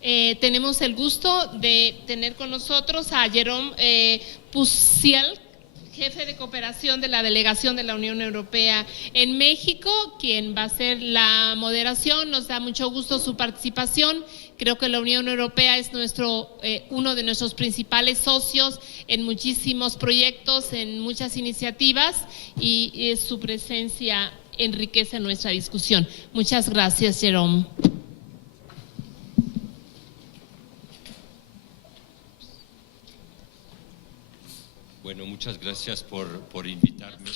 Tenemos el gusto de tener con nosotros a Jérôme Poussiel, jefe de cooperación de la Delegación de la Unión Europea en México, quien va a hacer la moderación. Nos da mucho gusto su participación. Creo que la Unión Europea es uno de nuestros principales socios en muchísimos proyectos, en muchas iniciativas, y su presencia enriquece nuestra discusión. Muchas gracias, Jérôme. Bueno, muchas gracias por invitarme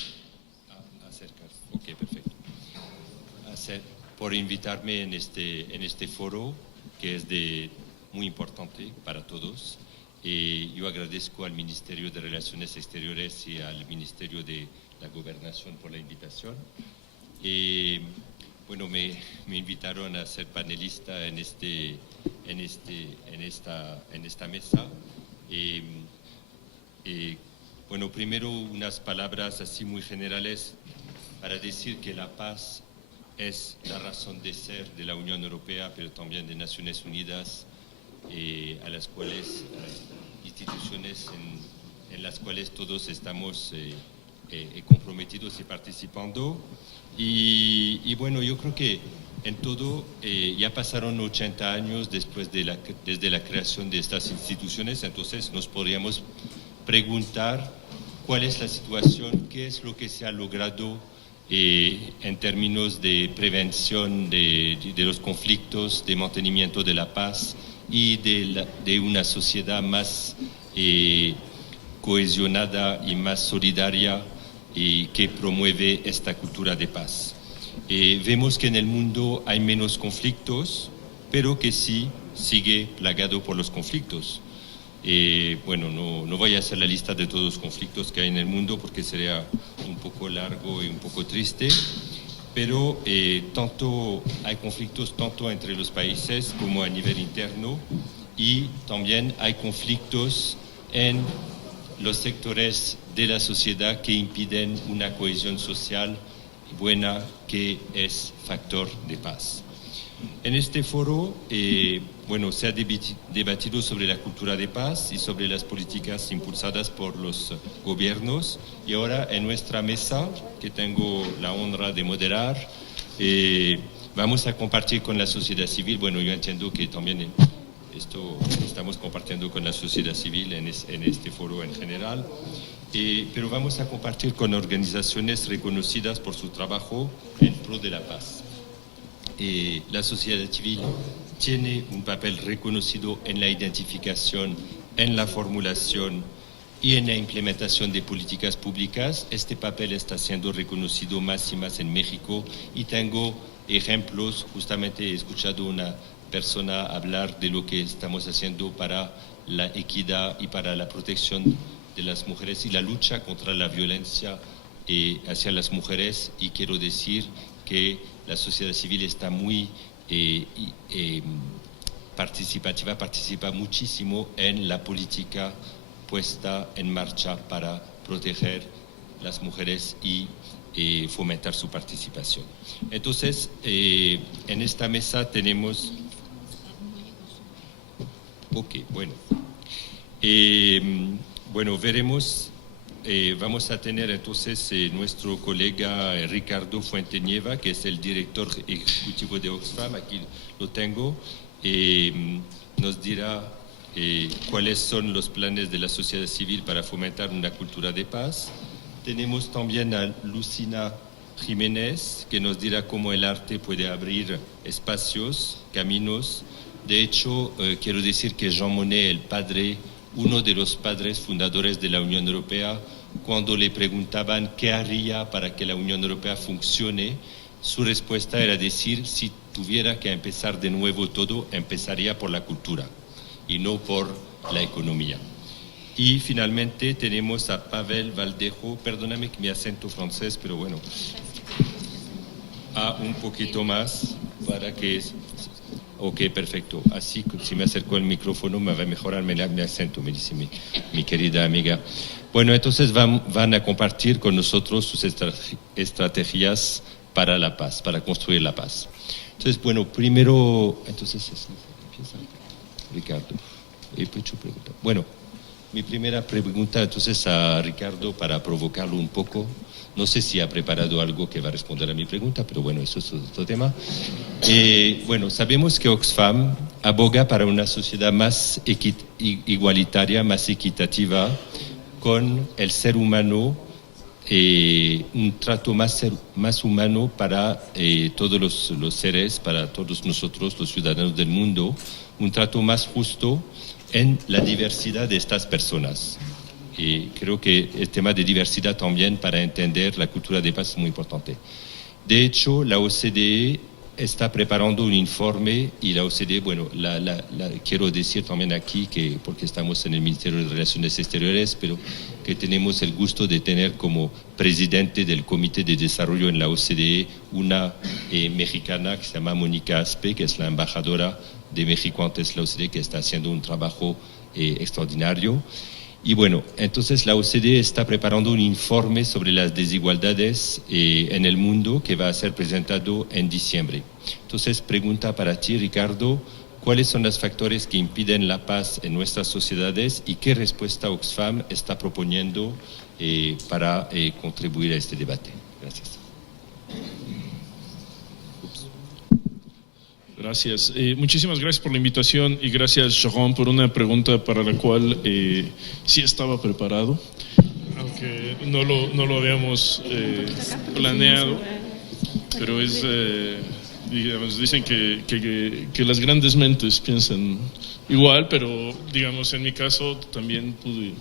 a acercarse. Ok, perfecto. Por invitarme en este foro que es muy importante para todos. Yo agradezco al Ministerio de Relaciones Exteriores y al Ministerio de la Gobernación por la invitación. Bueno, me invitaron a ser panelista en esta mesa. Bueno, primero unas palabras así muy generales para decir que la paz es la razón de ser de la Unión Europea, pero también de Naciones Unidas, a las cuales instituciones en las cuales todos estamos comprometidos y participando. Y bueno, yo creo que en todo ya pasaron 80 años desde la creación de estas instituciones, entonces nos podríamos preguntar cuál es la situación, qué es lo que se ha logrado en términos de prevención de los conflictos, de mantenimiento de la paz y de una sociedad más cohesionada y más solidaria que promueve esta cultura de paz. Vemos que en el mundo hay menos conflictos, pero que sí sigue plagado por los conflictos. Bueno, no voy a hacer la lista de todos los conflictos que hay en el mundo porque sería un poco largo y un poco triste, pero hay conflictos tanto entre los países como a nivel interno, y también hay conflictos en los sectores de la sociedad que impiden una cohesión social buena, que es factor de paz. En este foro, bueno, se ha debatido sobre la cultura de paz y sobre las políticas impulsadas por los gobiernos, y ahora en nuestra mesa, que tengo la honra de moderar, vamos a compartir con la sociedad civil. Bueno, yo entiendo que también esto estamos compartiendo con la sociedad civil en este foro en general, pero vamos a compartir con organizaciones reconocidas por su trabajo en pro de la paz. La sociedad civil tiene un papel reconocido en la identificación, en la formulación y en la implementación de políticas públicas. Este papel está siendo reconocido más y más en México, y tengo ejemplos. Justamente he escuchado una persona hablar de lo que estamos haciendo para la equidad y para la protección de las mujeres y la lucha contra la violencia hacia las mujeres, y quiero decir que la sociedad civil está muy participativa, participa muchísimo en la política puesta en marcha para proteger las mujeres y fomentar su participación. Entonces, en esta mesa tenemos... Ok, bueno. Bueno, veremos... vamos a tener entonces nuestro colega Ricardo Fuentenieva, que es el director ejecutivo de Oxfam. Aquí lo tengo. Nos dirá cuáles son los planes de la sociedad civil para fomentar una cultura de paz. Tenemos también a Lucina Jiménez, que nos dirá cómo el arte puede abrir espacios, caminos. De hecho, quiero decir que Jean Monnet, uno de los padres fundadores de la Unión Europea, cuando le preguntaban qué haría para que la Unión Europea funcione, su respuesta era decir: si tuviera que empezar de nuevo todo, empezaría por la cultura y no por la economía. Y finalmente tenemos a Pavel Valdejo, perdóname que mi acento francés, pero bueno, un poquito más para que... Ok, perfecto. Así, si me acerco al micrófono, me va a mejorar mi acento, me dice mi querida amiga. Bueno, entonces van a compartir con nosotros sus estrategias para la paz, para construir la paz. Entonces, bueno, primero, entonces, Ricardo. Bueno, mi primera pregunta entonces a Ricardo para provocarlo un poco. No sé si ha preparado algo que va a responder a mi pregunta, pero bueno, eso es otro tema. Bueno, sabemos que Oxfam aboga para una sociedad más igualitaria, más equitativa, con el ser humano, un trato más humano para todos los seres, para todos nosotros, los ciudadanos del mundo, un trato más justo en la diversidad de estas personas. Y creo que el tema de diversidad también para entender la cultura de paz es muy importante. De hecho, la OCDE está preparando un informe y la OCDE, bueno, quiero decir también aquí que, porque estamos en el Ministerio de Relaciones Exteriores, pero que tenemos el gusto de tener como presidente del Comité de Desarrollo en la OCDE una mexicana que se llama Mónica Aspe, que es la embajadora de México ante la OCDE, que está haciendo un trabajo extraordinario. Y bueno, entonces la OCDE está preparando un informe sobre las desigualdades en el mundo que va a ser presentado en diciembre. Entonces, pregunta para ti, Ricardo, ¿cuáles son los factores que impiden la paz en nuestras sociedades y qué respuesta Oxfam está proponiendo para contribuir a este debate? Gracias. Gracias. Muchísimas gracias por la invitación y gracias, Jérôme, por una pregunta para la cual sí estaba preparado, aunque no lo habíamos planeado, pero es, digamos, dicen que las grandes mentes piensan igual, pero digamos, en mi caso también pude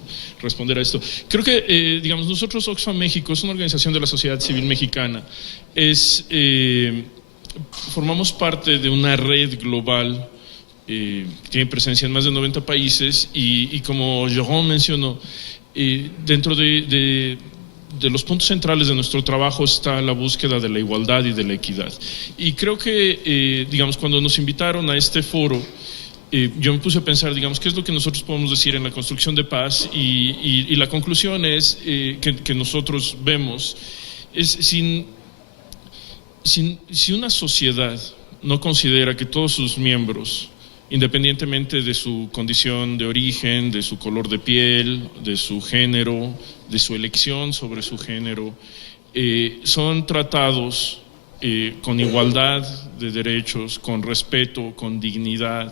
responder a esto. Creo que, digamos, nosotros, Oxfam México, es una organización de la sociedad civil mexicana, formamos parte de una red global que tiene presencia en más de 90 países y como Jérôme mencionó, dentro de los puntos centrales de nuestro trabajo está la búsqueda de la igualdad y de la equidad. Y creo que, digamos, cuando nos invitaron a este foro, yo me puse a pensar, digamos, qué es lo que nosotros podemos decir en la construcción de paz y la conclusión es que nosotros vemos es si una sociedad no considera que todos sus miembros, independientemente de su condición de origen, de su color de piel, de su género, de su elección sobre su género, son tratados con igualdad de derechos, con respeto, con dignidad,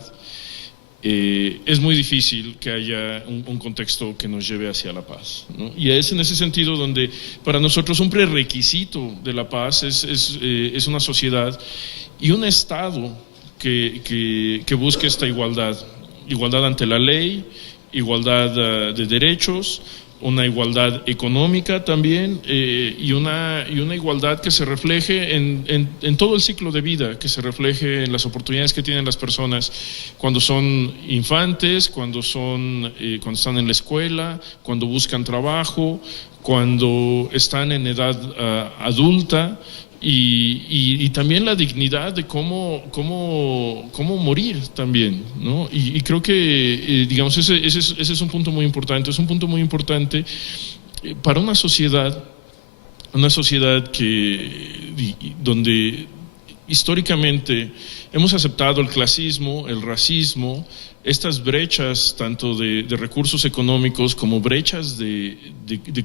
es muy difícil que haya un contexto que nos lleve hacia la paz, ¿no? Y es en ese sentido donde para nosotros un prerequisito de la paz es una sociedad y un Estado que busque esta igualdad ante la ley, igualdad de derechos, una igualdad económica también y una igualdad que se refleje en todo el ciclo de vida, que se refleje en las oportunidades que tienen las personas cuando son infantes, cuando están en la escuela, cuando buscan trabajo, cuando están en edad adulta. Y también la dignidad de cómo morir también, ¿no? Y creo que, digamos, ese es un punto muy importante, es un punto muy importante para una sociedad donde históricamente hemos aceptado el clasismo, el racismo, estas brechas tanto de recursos económicos como brechas de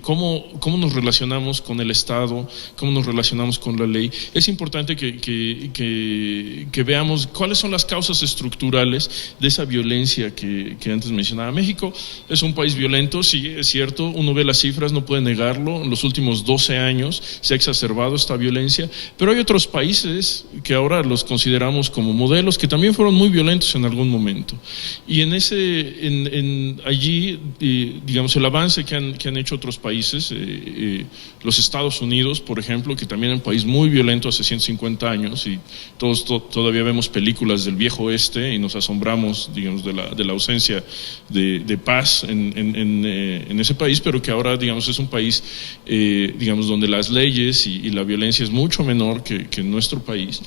cómo nos relacionamos con el Estado, cómo nos relacionamos con la ley. Es importante que veamos cuáles son las causas estructurales de esa violencia que antes mencionaba. México es un país violento, sí, es cierto, uno ve las cifras, no puede negarlo, en los últimos 12 años se ha exacerbado esta violencia, pero hay otros países que ahora los consideramos como modelos que también fueron muy violentos en algún momento. Y allí, digamos, el avance que han hecho otros países, los Estados Unidos, por ejemplo, que también es un país muy violento hace 150 años y todos todavía vemos películas del viejo oeste y nos asombramos, digamos, de la ausencia de paz en ese país, pero que ahora, digamos, es un país, digamos, donde las leyes y la violencia es mucho menor que en nuestro país.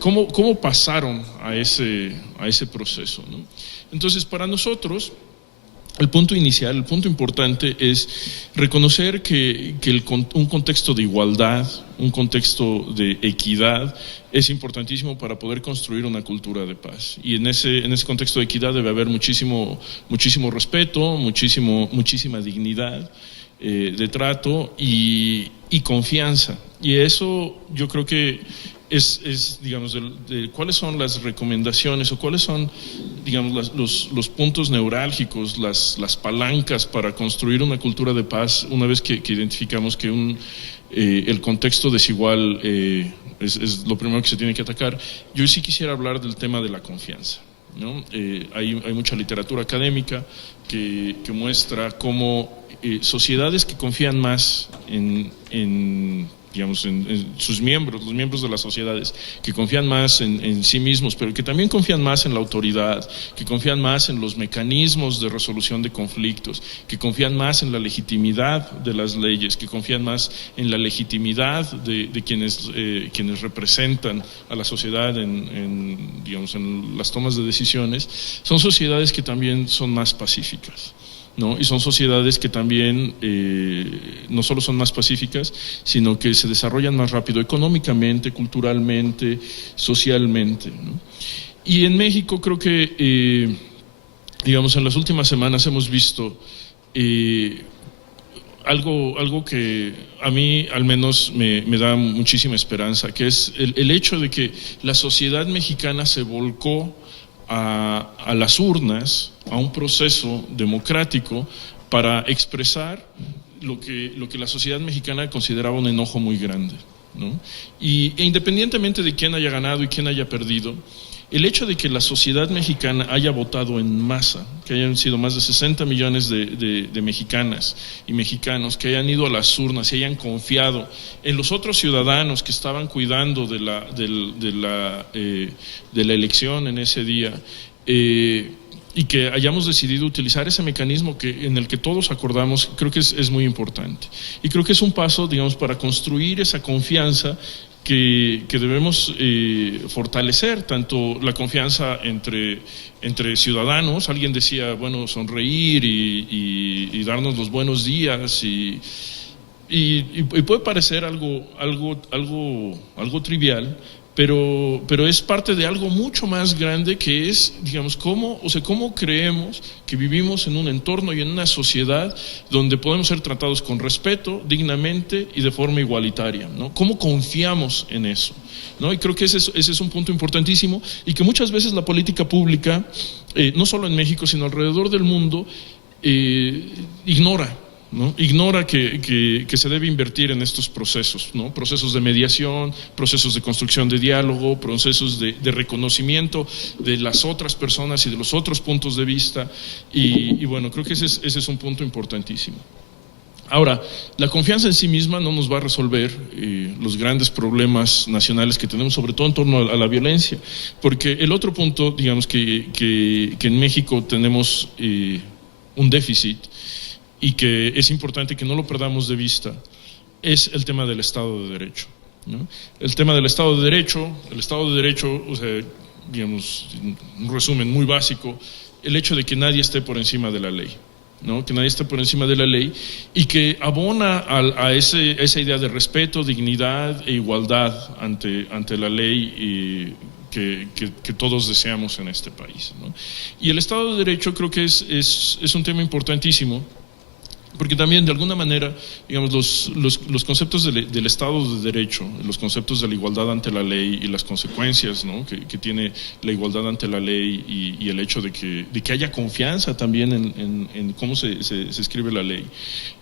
¿Cómo pasaron a ese proceso, ¿no? Entonces, para nosotros, el punto inicial, el punto importante es reconocer que un contexto de igualdad, un contexto de equidad es importantísimo para poder construir una cultura de paz. Y en ese contexto de equidad debe haber muchísimo respeto, muchísima dignidad de trato y confianza. Y eso yo creo que es digamos, cuáles son las recomendaciones o cuáles son, digamos, los puntos neurálgicos, las palancas para construir una cultura de paz una vez que identificamos que el contexto desigual es lo primero que se tiene que atacar. Yo sí quisiera hablar del tema de la confianza, ¿no? Hay mucha literatura académica que muestra cómo sociedades que confían más en sus miembros, los miembros de las sociedades, que confían más en sí mismos, pero que también confían más en la autoridad, que confían más en los mecanismos de resolución de conflictos, que confían más en la legitimidad de las leyes, que confían más en la legitimidad de quienes representan a la sociedad en las tomas de decisiones, son sociedades que también son más pacíficas, ¿no? Y son sociedades que también no solo son más pacíficas, sino que se desarrollan más rápido económicamente, culturalmente, socialmente, ¿no? Y en México creo que, en las últimas semanas hemos visto algo que a mí al menos me da muchísima esperanza, que es el hecho de que la sociedad mexicana se volcó a las urnas, a un proceso democrático para expresar lo que la sociedad mexicana consideraba un enojo muy grande, ¿no? E independientemente de quién haya ganado y quién haya perdido, el hecho de que la sociedad mexicana haya votado en masa, que hayan sido más de 60 millones de mexicanas y mexicanos que hayan ido a las urnas y hayan confiado en los otros ciudadanos que estaban cuidando de la elección en ese día, y que hayamos decidido utilizar ese mecanismo en el que todos acordamos, creo que es muy importante. Y creo que es un paso, digamos, para construir esa confianza que debemos fortalecer, tanto la confianza entre ciudadanos. Alguien decía, bueno, sonreír y darnos los buenos días y puede parecer algo trivial, pero es parte de algo mucho más grande, que es, digamos, cómo creemos que vivimos en un entorno y en una sociedad donde podemos ser tratados con respeto, dignamente y de forma igualitaria, ¿no? ¿Cómo confiamos en eso, ¿no? Y creo que ese es un punto importantísimo, y que muchas veces la política pública, no solo en México, sino alrededor del mundo, ignora, ¿no? Ignora que se debe invertir en estos procesos, ¿no? Procesos de mediación, procesos de construcción de diálogo, procesos de reconocimiento de las otras personas y de los otros puntos de vista, y bueno, creo que ese es un punto importantísimo. Ahora, la confianza en sí misma no nos va a resolver los grandes problemas nacionales que tenemos, sobre todo en torno a la violencia, porque el otro punto, digamos, que en México tenemos un déficit, y que es importante que no lo perdamos de vista, es el tema del Estado de Derecho, ¿no? El tema del Estado de Derecho, o sea, digamos, un resumen muy básico, el hecho de que nadie esté por encima de la ley, ¿no? Que nadie esté por encima de la ley, y que abona a esa idea de respeto, dignidad e igualdad ante la ley que todos deseamos en este país, ¿no? Y el Estado de Derecho creo que es un tema importantísimo, porque también de alguna manera, digamos, los conceptos del Estado de Derecho, los conceptos de la igualdad ante la ley y las consecuencias, ¿no?, que tiene la igualdad ante la ley, y el hecho de que haya confianza también en cómo se escribe la ley,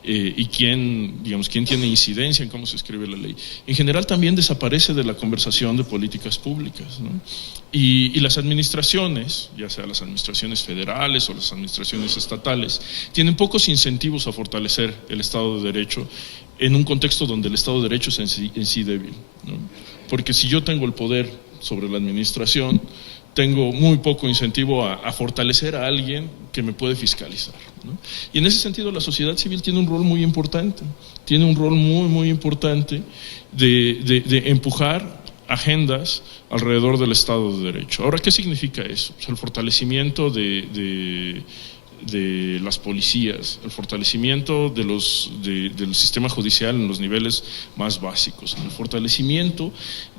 y quién tiene incidencia en cómo se escribe la ley, en general también desaparece de la conversación de políticas públicas, ¿no? Y las administraciones, ya sea las administraciones federales o las administraciones estatales, tienen pocos incentivos a fortalecer el Estado de Derecho en un contexto donde el Estado de Derecho es en sí débil, ¿no? Porque si yo tengo el poder sobre la administración, tengo muy poco incentivo a fortalecer a alguien que me puede fiscalizar, ¿no? Y en ese sentido la sociedad civil tiene un rol muy importante, muy importante de empujar agendas alrededor del Estado de Derecho. Ahora, ¿qué significa eso? Pues el fortalecimiento de de las policías, el fortalecimiento del sistema judicial en los niveles más básicos, el fortalecimiento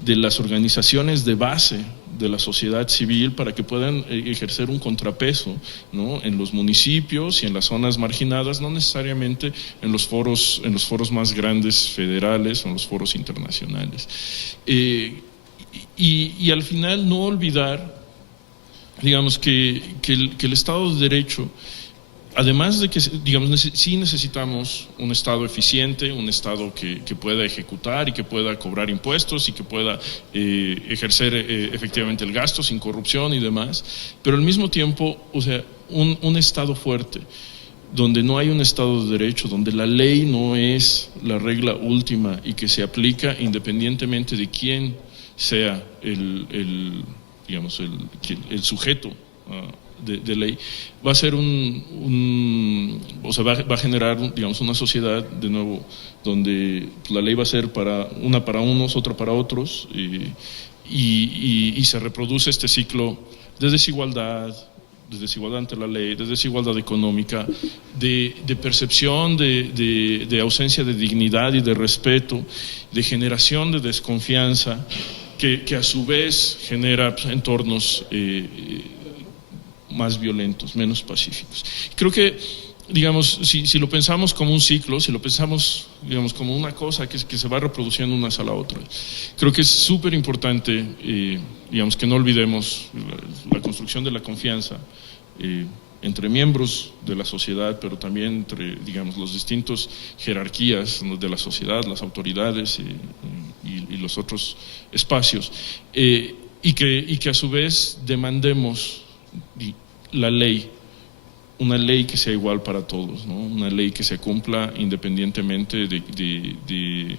de las organizaciones de base de la sociedad civil para que puedan ejercer un contrapeso, ¿no?, en los municipios y en las zonas marginadas, no necesariamente en los foros más grandes federales o en los foros internacionales. Y al final no olvidar, digamos, que el Estado de Derecho, además de que, digamos, sí necesitamos un Estado eficiente, un Estado que pueda ejecutar y que pueda cobrar impuestos y que pueda ejercer efectivamente el gasto sin corrupción y demás, pero al mismo tiempo, o sea, un Estado fuerte, donde no hay un Estado de Derecho, donde la ley no es la regla última y que se aplica independientemente de quién sea el sujeto de ley, va a ser va a generar, digamos, una sociedad, de nuevo, donde la ley va a ser para unos, otra para otros, y se reproduce este ciclo de desigualdad ante la ley, de desigualdad económica, de percepción de ausencia de dignidad y de respeto, de generación de desconfianza, que a su vez genera entornos más violentos, menos pacíficos. Creo que, digamos, si lo pensamos como un ciclo, si lo pensamos, digamos, como una cosa que se va reproduciendo una a la otra, creo que es súper importante, digamos, que no olvidemos la construcción de la confianza entre miembros de la sociedad, pero también entre, digamos, los distintos jerarquías de la sociedad, las autoridades y los otros espacios, y que a su vez demandemos la ley, una ley que sea igual para todos, ¿no? Una ley que se cumpla independientemente de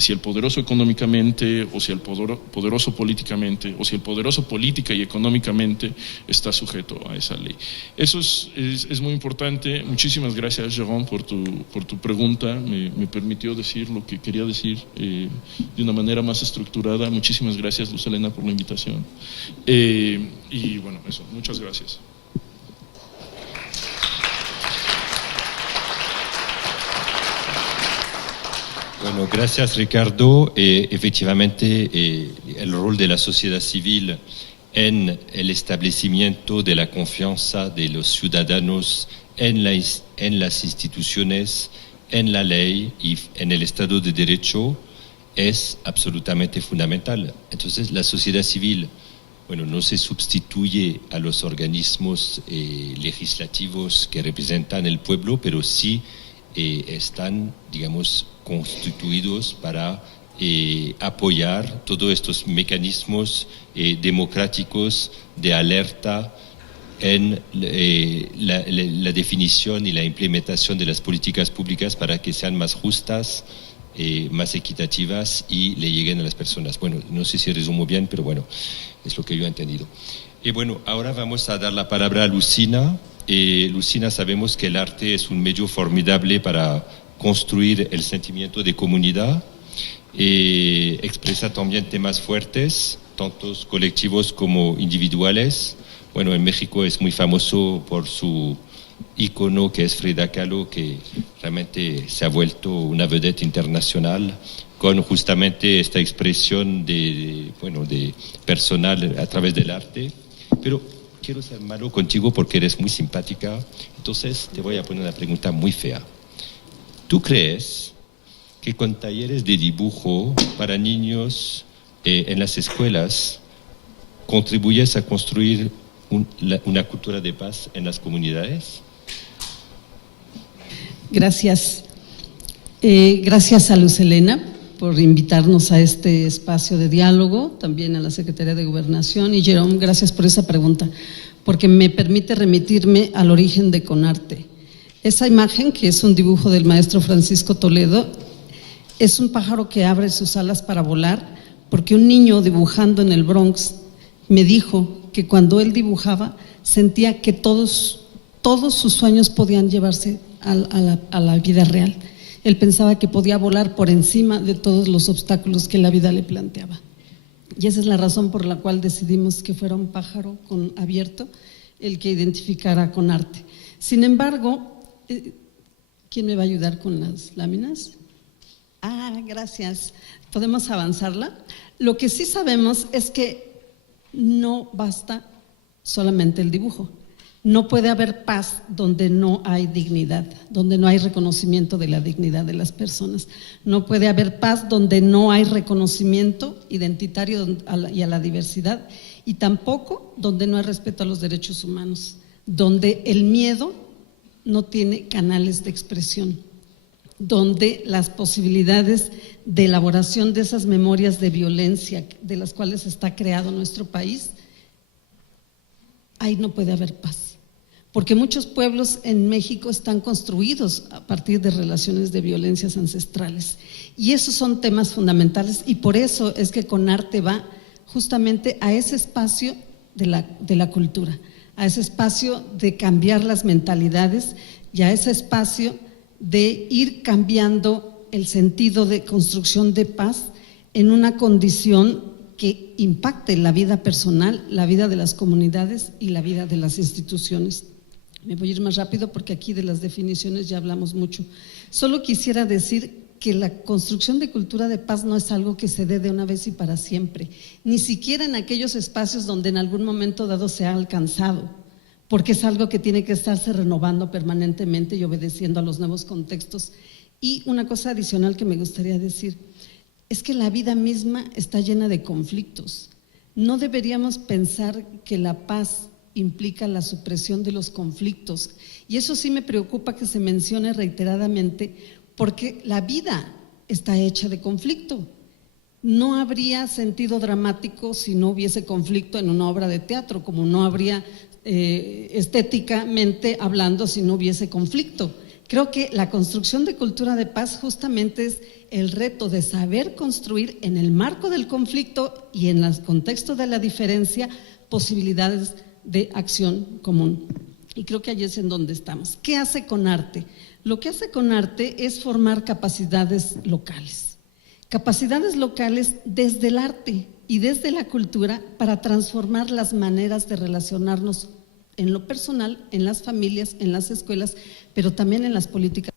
si el poderoso económicamente o si el poderoso políticamente o si el poderoso política y económicamente está sujeto a esa ley. Eso es muy importante. Muchísimas gracias, Jérôme, por tu pregunta. Me permitió decir lo que quería decir de una manera más estructurada. Muchísimas gracias, Luz Helena, por la invitación. Y bueno, eso, muchas gracias. Bueno, gracias Ricardo. Efectivamente, el rol de la sociedad civil en el establecimiento de la confianza de los ciudadanos en las instituciones, en la ley y en el Estado de Derecho es absolutamente fundamental. Entonces, la sociedad civil, bueno, no se sustituye a los organismos legislativos que representan el pueblo, pero sí están, digamos, constituidos para apoyar todos estos mecanismos democráticos de alerta en la definición y la implementación de las políticas públicas para que sean más justas, más equitativas y le lleguen a las personas. Bueno, no sé si resumo bien, pero bueno, es lo que yo he entendido. Y bueno, ahora vamos a dar la palabra a Lucina. Lucina, sabemos que el arte es un medio formidable para construir el sentimiento de comunidad, expresa también temas fuertes, tanto colectivos como individuales. Bueno, en México es muy famoso por su ícono que es Frida Kahlo, que realmente se ha vuelto una vedette internacional con justamente esta expresión de personal a través del arte. Pero quiero ser malo contigo porque eres muy simpática, entonces te voy a poner una pregunta muy fea. ¿Tú crees que con talleres de dibujo para niños en las escuelas contribuyes a construir una cultura de paz en las comunidades? Gracias. Gracias a Luz Helena por invitarnos a este espacio de diálogo, también a la Secretaría de Gobernación. Y Jérôme, gracias por esa pregunta, porque me permite remitirme al origen de Conarte. Esa imagen, que es un dibujo del maestro Francisco Toledo, es un pájaro que abre sus alas para volar, porque un niño dibujando en el Bronx me dijo que cuando él dibujaba sentía que todos sus sueños podían llevarse a la vida real. Él pensaba que podía volar por encima de todos los obstáculos que la vida le planteaba. Y esa es la razón por la cual decidimos que fuera un pájaro abierto el que identificara Conarte. Sin embargo, ¿quién me va a ayudar con las láminas? Gracias. ¿Podemos avanzarla? Lo que sí sabemos es que no basta solamente el dibujo. No puede haber paz donde no hay dignidad, donde no hay reconocimiento de la dignidad de las personas. No puede haber paz donde no hay reconocimiento identitario y a la diversidad, y tampoco donde no hay respeto a los derechos humanos, donde el miedo no tiene canales de expresión, donde las posibilidades de elaboración de esas memorias de violencia de las cuales está creado nuestro país, ahí no puede haber paz. Porque muchos pueblos en México están construidos a partir de relaciones de violencias ancestrales. Y esos son temas fundamentales, y por eso es que CONARTE va justamente a ese espacio de la cultura, a ese espacio de cambiar las mentalidades y a ese espacio de ir cambiando el sentido de construcción de paz en una condición que impacte la vida personal, la vida de las comunidades y la vida de las instituciones. Me voy a ir más rápido porque aquí de las definiciones ya hablamos mucho. Solo quisiera decir que la construcción de cultura de paz no es algo que se dé de una vez y para siempre, ni siquiera en aquellos espacios donde en algún momento dado se ha alcanzado, porque es algo que tiene que estarse renovando permanentemente y obedeciendo a los nuevos contextos. Y una cosa adicional que me gustaría decir es que la vida misma está llena de conflictos. No deberíamos pensar que la paz implica la supresión de los conflictos, y eso sí me preocupa que se mencione reiteradamente, porque la vida está hecha de conflicto. No habría sentido dramático si no hubiese conflicto en una obra de teatro, como no habría estéticamente hablando si no hubiese conflicto. Creo que la construcción de cultura de paz justamente es el reto de saber construir en el marco del conflicto y en el contexto de la diferencia posibilidades de acción común. Y creo que allí es en donde estamos. ¿Qué hace CONARTE? Lo que hace CONARTE es formar capacidades locales desde el arte y desde la cultura, para transformar las maneras de relacionarnos en lo personal, en las familias, en las escuelas, pero también en las políticas.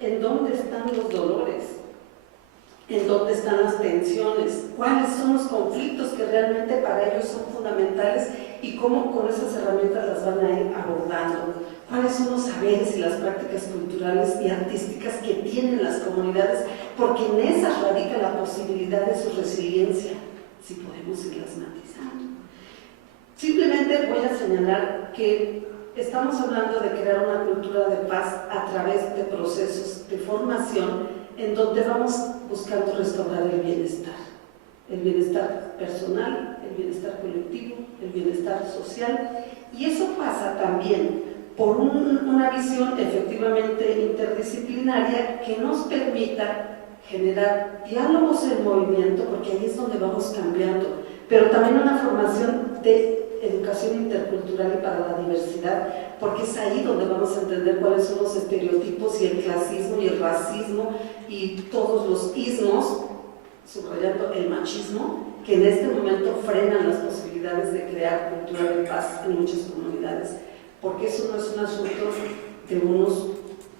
¿En dónde están los dolores? en dónde están las tensiones, cuáles son los conflictos que realmente para ellos son fundamentales y cómo con esas herramientas las van a ir abordando, cuáles son los saberes y las prácticas culturales y artísticas que tienen las comunidades, porque en esas radica la posibilidad de su resiliencia, si podemos irlas matizando. Simplemente voy a señalar que estamos hablando de crear una cultura de paz a través de procesos de formación en donde vamos buscando restaurar el bienestar personal, el bienestar colectivo, el bienestar social, y eso pasa también por una visión efectivamente interdisciplinaria que nos permita generar diálogos en movimiento, porque ahí es donde vamos cambiando, pero también una formación de educación intercultural y para la diversidad, porque es ahí donde vamos a entender cuáles son los estereotipos y el clasismo y el racismo y todos los ismos, subrayando el machismo, que en este momento frenan las posibilidades de crear cultura de paz en muchas comunidades, porque eso no es un asunto de unos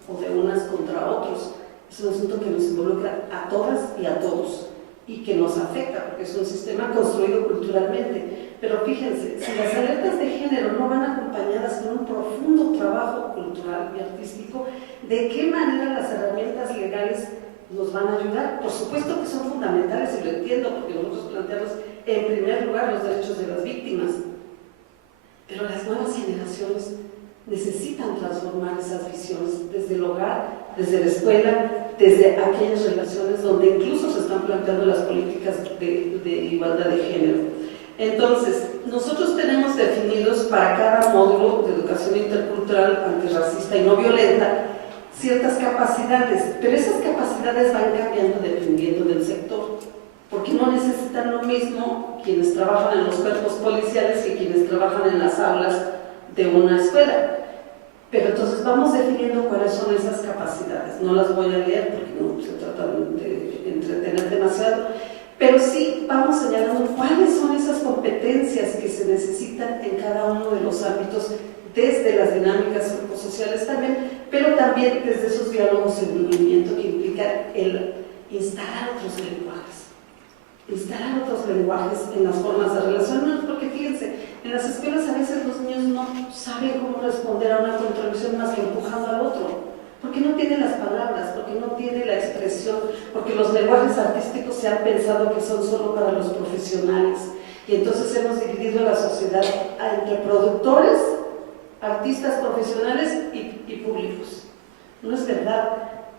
o de unas contra otros, es un asunto que nos involucra a todas y a todos, y que nos afecta, porque es un sistema construido culturalmente. Pero fíjense, si las alertas de género no van acompañadas con un profundo trabajo cultural y artístico, ¿de qué manera las herramientas legales nos van a ayudar? Por supuesto que son fundamentales, y lo entiendo, porque nosotros planteamos en primer lugar los derechos de las víctimas, pero las nuevas generaciones necesitan transformar esas visiones desde el hogar, desde la escuela, desde aquellas relaciones donde incluso se están planteando las políticas de igualdad de género. Entonces, nosotros tenemos definidos para cada módulo de educación intercultural, antirracista y no violenta, ciertas capacidades, pero esas capacidades van cambiando dependiendo del sector, porque no necesitan lo mismo quienes trabajan en los cuerpos policiales que quienes trabajan en las aulas de una escuela. Pero entonces vamos definiendo cuáles son esas capacidades. No las voy a leer porque no se trata de entretener demasiado, pero sí vamos señalando cuáles son esas competencias que se necesitan en cada uno de los ámbitos, desde las dinámicas sociales también, pero también desde esos diálogos en movimiento que implican el instalar otros lenguajes en las formas de relación, porque fíjense, en las escuelas a veces los niños no saben cómo responder a una contribución más que empujando al otro, porque no tiene las palabras, porque no tiene la expresión, porque los lenguajes artísticos se han pensado que son solo para los profesionales, y entonces hemos dividido la sociedad entre productores, artistas profesionales y públicos. No es verdad,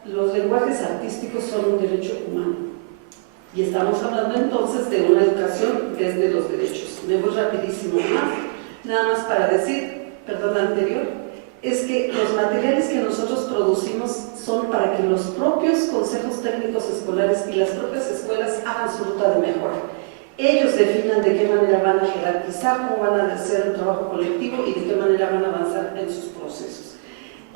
los lenguajes artísticos son un derecho humano. Y estamos hablando entonces de una educación desde los derechos. Me voy rapidísimo nada más para decir, perdón, anterior, es que los materiales que nosotros producimos son para que los propios consejos técnicos escolares y las propias escuelas hagan su ruta de mejora. Ellos definan de qué manera van a jerarquizar, cómo van a hacer el trabajo colectivo y de qué manera van a avanzar en sus procesos.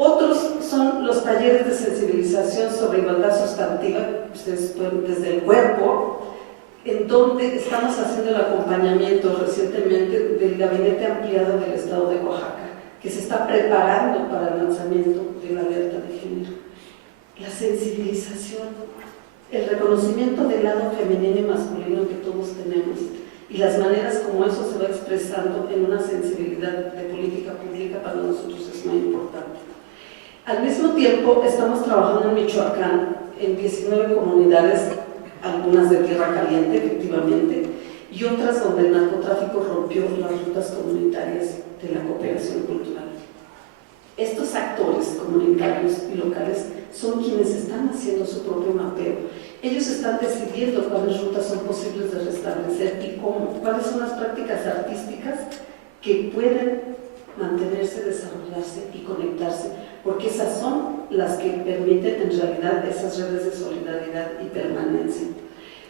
Otros son los talleres de sensibilización sobre igualdad sustantiva, ustedes pueden desde el cuerpo, en donde estamos haciendo el acompañamiento recientemente del Gabinete Ampliado del Estado de Oaxaca, que se está preparando para el lanzamiento de la alerta de género. La sensibilización, el reconocimiento del lado femenino y masculino que todos tenemos, y las maneras como eso se va expresando en una sensibilidad de política pública para nosotros es muy importante. Al mismo tiempo, estamos trabajando en Michoacán, en 19 comunidades, algunas de tierra caliente, efectivamente, y otras donde el narcotráfico rompió las rutas comunitarias de la cooperación cultural. Estos actores comunitarios y locales son quienes están haciendo su propio mapeo. Ellos están decidiendo cuáles rutas son posibles de restablecer y cómo, cuáles son las prácticas artísticas que pueden mantenerse, desarrollarse y conectarse, porque esas son las que permiten en realidad esas redes de solidaridad y permanencia.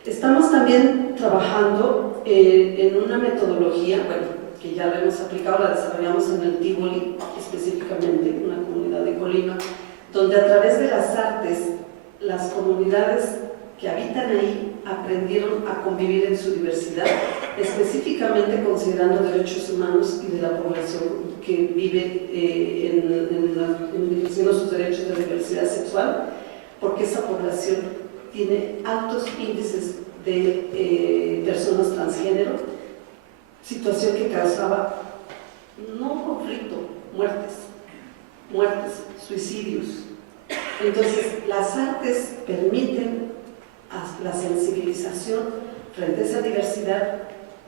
Estamos también trabajando en una metodología, que ya la hemos aplicado, la desarrollamos en el Tívoli, específicamente en una comunidad de Colima, donde a través de las artes, las comunidades que habitan ahí aprendieron a convivir en su diversidad, específicamente considerando derechos humanos y de la población que vive ejerciendo sus derechos de diversidad sexual, porque esa población tiene altos índices de personas transgénero, situación que causaba no conflicto, muertes, suicidios. Entonces, las artes permiten la sensibilización frente a esa diversidad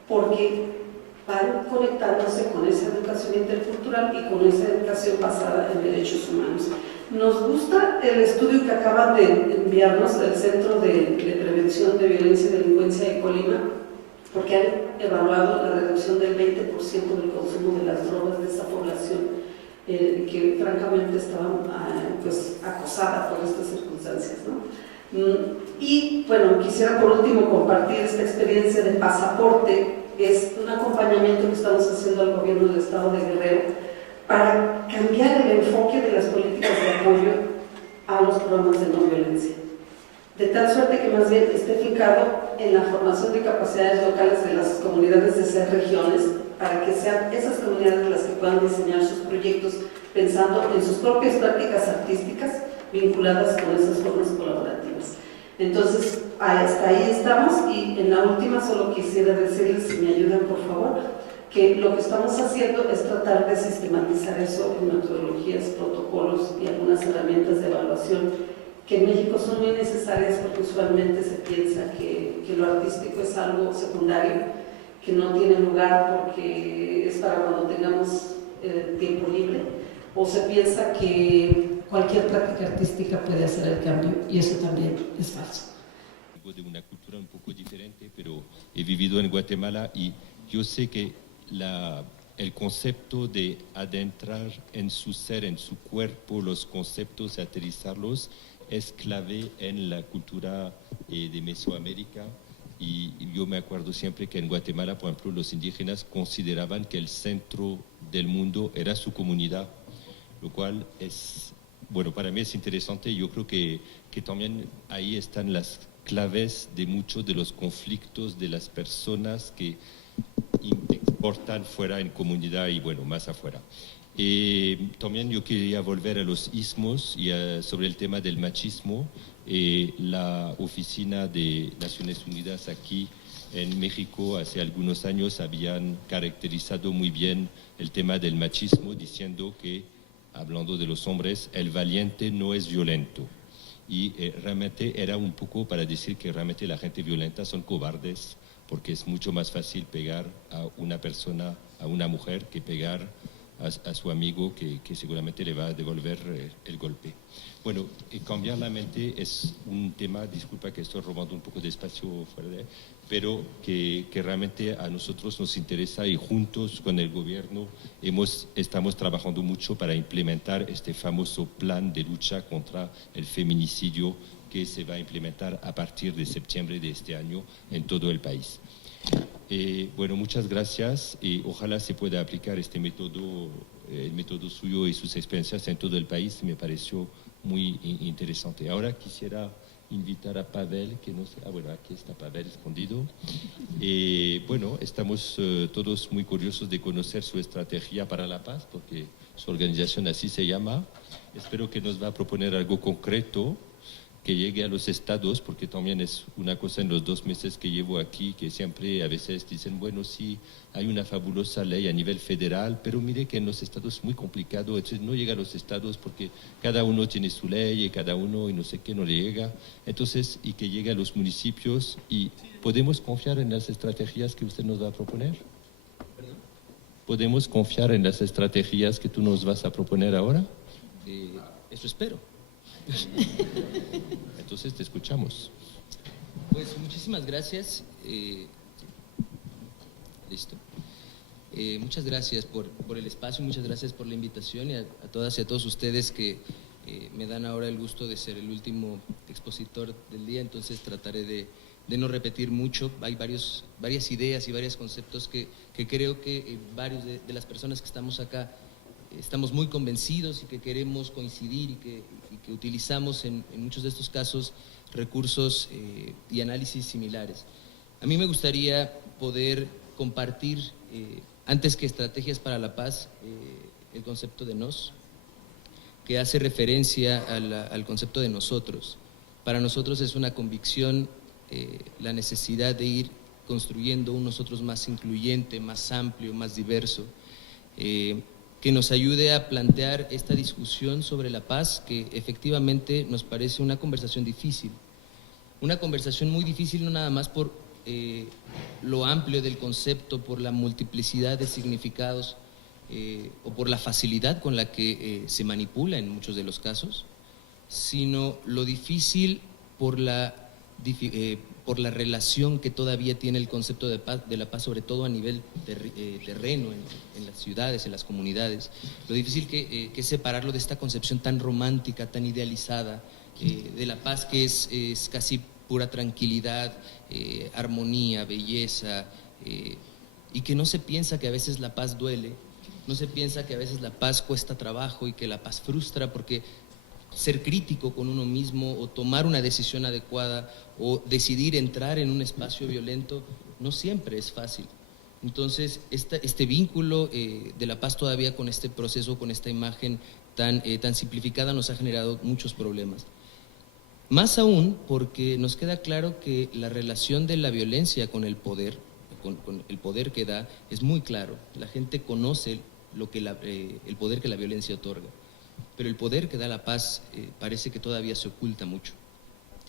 porque van conectándose con esa educación intercultural y con esa educación basada en derechos humanos. Nos gusta el estudio que acaban de enviarnos del Centro de Prevención de Violencia y Delincuencia de Colima, porque han evaluado la reducción del 20% del consumo de las drogas de esa población, que francamente estaba pues, acosada por estas circunstancias, ¿no? Y bueno, quisiera por último compartir esta experiencia de Pasaporte. Es un acompañamiento que estamos haciendo al gobierno del estado de Guerrero para cambiar el enfoque de las políticas de apoyo a los programas de no violencia, de tal suerte que más bien esté fincado en la formación de capacidades locales de las comunidades de esas regiones, para que sean esas comunidades las que puedan diseñar sus proyectos pensando en sus propias prácticas artísticas vinculadas con esas formas colaborativas. Entonces, hasta ahí estamos, y en la última solo quisiera decirles, si me ayudan por favor, que lo que estamos haciendo es tratar de sistematizar eso en metodologías, protocolos y algunas herramientas de evaluación que en México son muy necesarias, porque usualmente se piensa que lo artístico es algo secundario, que no tiene lugar porque es para cuando tengamos tiempo libre, o se piensa que cualquier práctica artística puede hacer el cambio, y eso también es falso. De una cultura un poco diferente, pero he vivido en Guatemala y yo sé que el concepto de adentrar en su ser, en su cuerpo, los conceptos, aterrizarlos, es clave en la cultura de Mesoamérica. Y yo me acuerdo siempre que en Guatemala, por ejemplo, los indígenas consideraban que el centro del mundo era su comunidad, lo cual es, bueno, para mí es interesante. Yo creo que también ahí están las claves de muchos de los conflictos de las personas que exportan fuera en comunidad y, bueno, más afuera. También yo quería volver a los ismos y sobre el tema del machismo. La oficina de Naciones Unidas aquí en México hace algunos años habían caracterizado muy bien el tema del machismo, diciendo que, hablando de los hombres, el valiente no es violento. Y realmente era un poco para decir que realmente la gente violenta son cobardes, porque es mucho más fácil pegar a una persona, a una mujer, que pegar a su amigo que seguramente le va a devolver el golpe. Bueno, cambiar la mente es un tema, disculpa que estoy robando un poco de espacio fuera de, pero que realmente a nosotros nos interesa, y juntos con el gobierno estamos trabajando mucho para implementar este famoso plan de lucha contra el feminicidio que se va a implementar a partir de septiembre de este año en todo el país. Bueno, muchas gracias, y ojalá se pueda aplicar este método, el método suyo y sus experiencias en todo el país. Me pareció muy interesante. Ahora quisiera invitar a Pavel, que no sé, bueno, aquí está Pavel escondido. Bueno, estamos todos muy curiosos de conocer su estrategia para la paz, porque su organización así se llama. Espero que nos va a proponer algo concreto que llegue a los estados, porque también es una cosa en los 2 meses que llevo aquí, que siempre a veces dicen, bueno, sí, hay una fabulosa ley a nivel federal, pero mire que en los estados es muy complicado, entonces no llega a los estados porque cada uno tiene su ley y cada uno y no sé qué no le llega, entonces, y que llegue a los municipios. ¿Y podemos confiar en las estrategias que usted nos va a proponer? ¿Podemos confiar en las estrategias que tú nos vas a proponer ahora? Eso espero. Entonces te escuchamos. Pues muchísimas gracias. Listo. Muchas gracias por el espacio, muchas gracias por la invitación, y a todas y a todos ustedes que me dan ahora el gusto de ser el último expositor del día. Entonces trataré de no repetir mucho. Hay varias ideas y varios conceptos que creo que varios de las personas que estamos acá estamos muy convencidos y que queremos coincidir, y que utilizamos en muchos de estos casos recursos y análisis similares. A mí me gustaría poder compartir, antes que estrategias para la paz, el concepto de nos, que hace referencia al concepto de nosotros. Para nosotros es una convicción la necesidad de ir construyendo un nosotros más incluyente, más amplio, más diverso, que nos ayude a plantear esta discusión sobre la paz, que efectivamente nos parece una conversación difícil. Una conversación muy difícil no nada más por lo amplio del concepto, por la multiplicidad de significados o por la facilidad con la que se manipula en muchos de los casos, sino lo difícil por la relación que todavía tiene el concepto de la paz, sobre todo a nivel terreno, en las ciudades, en las comunidades. Lo difícil que es separarlo de esta concepción tan romántica, tan idealizada, de la paz que es casi pura tranquilidad, armonía, belleza, y que no se piensa que a veces la paz duele, no se piensa que a veces la paz cuesta trabajo y que la paz frustra, porque ser crítico con uno mismo o tomar una decisión adecuada o decidir entrar en un espacio violento no siempre es fácil. Entonces, este vínculo de la paz todavía con este proceso, con esta imagen tan simplificada, nos ha generado muchos problemas. Más aún porque nos queda claro que la relación de la violencia con el poder, con el poder que da, es muy claro. La gente conoce el poder que la violencia otorga, pero el poder que da la paz parece que todavía se oculta mucho.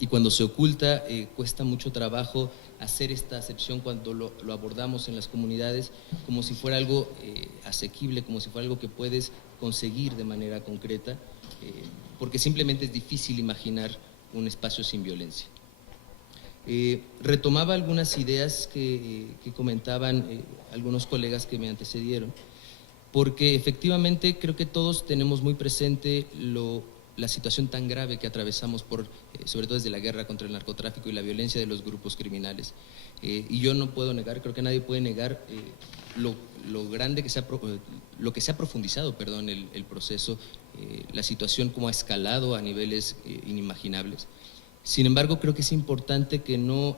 Y cuando se oculta, cuesta mucho trabajo hacer esta acepción cuando lo abordamos en las comunidades como si fuera algo asequible, como si fuera algo que puedes conseguir de manera concreta, porque simplemente es difícil imaginar un espacio sin violencia. Retomaba algunas ideas que comentaban algunos colegas que me antecedieron, porque efectivamente creo que todos tenemos muy presente la situación tan grave que atravesamos sobre todo desde la guerra contra el narcotráfico y la violencia de los grupos criminales. Y yo no puedo negar, creo que nadie puede negar lo grande que lo que se ha profundizado, el proceso, la situación como ha escalado a niveles inimaginables. Sin embargo, creo que es importante que no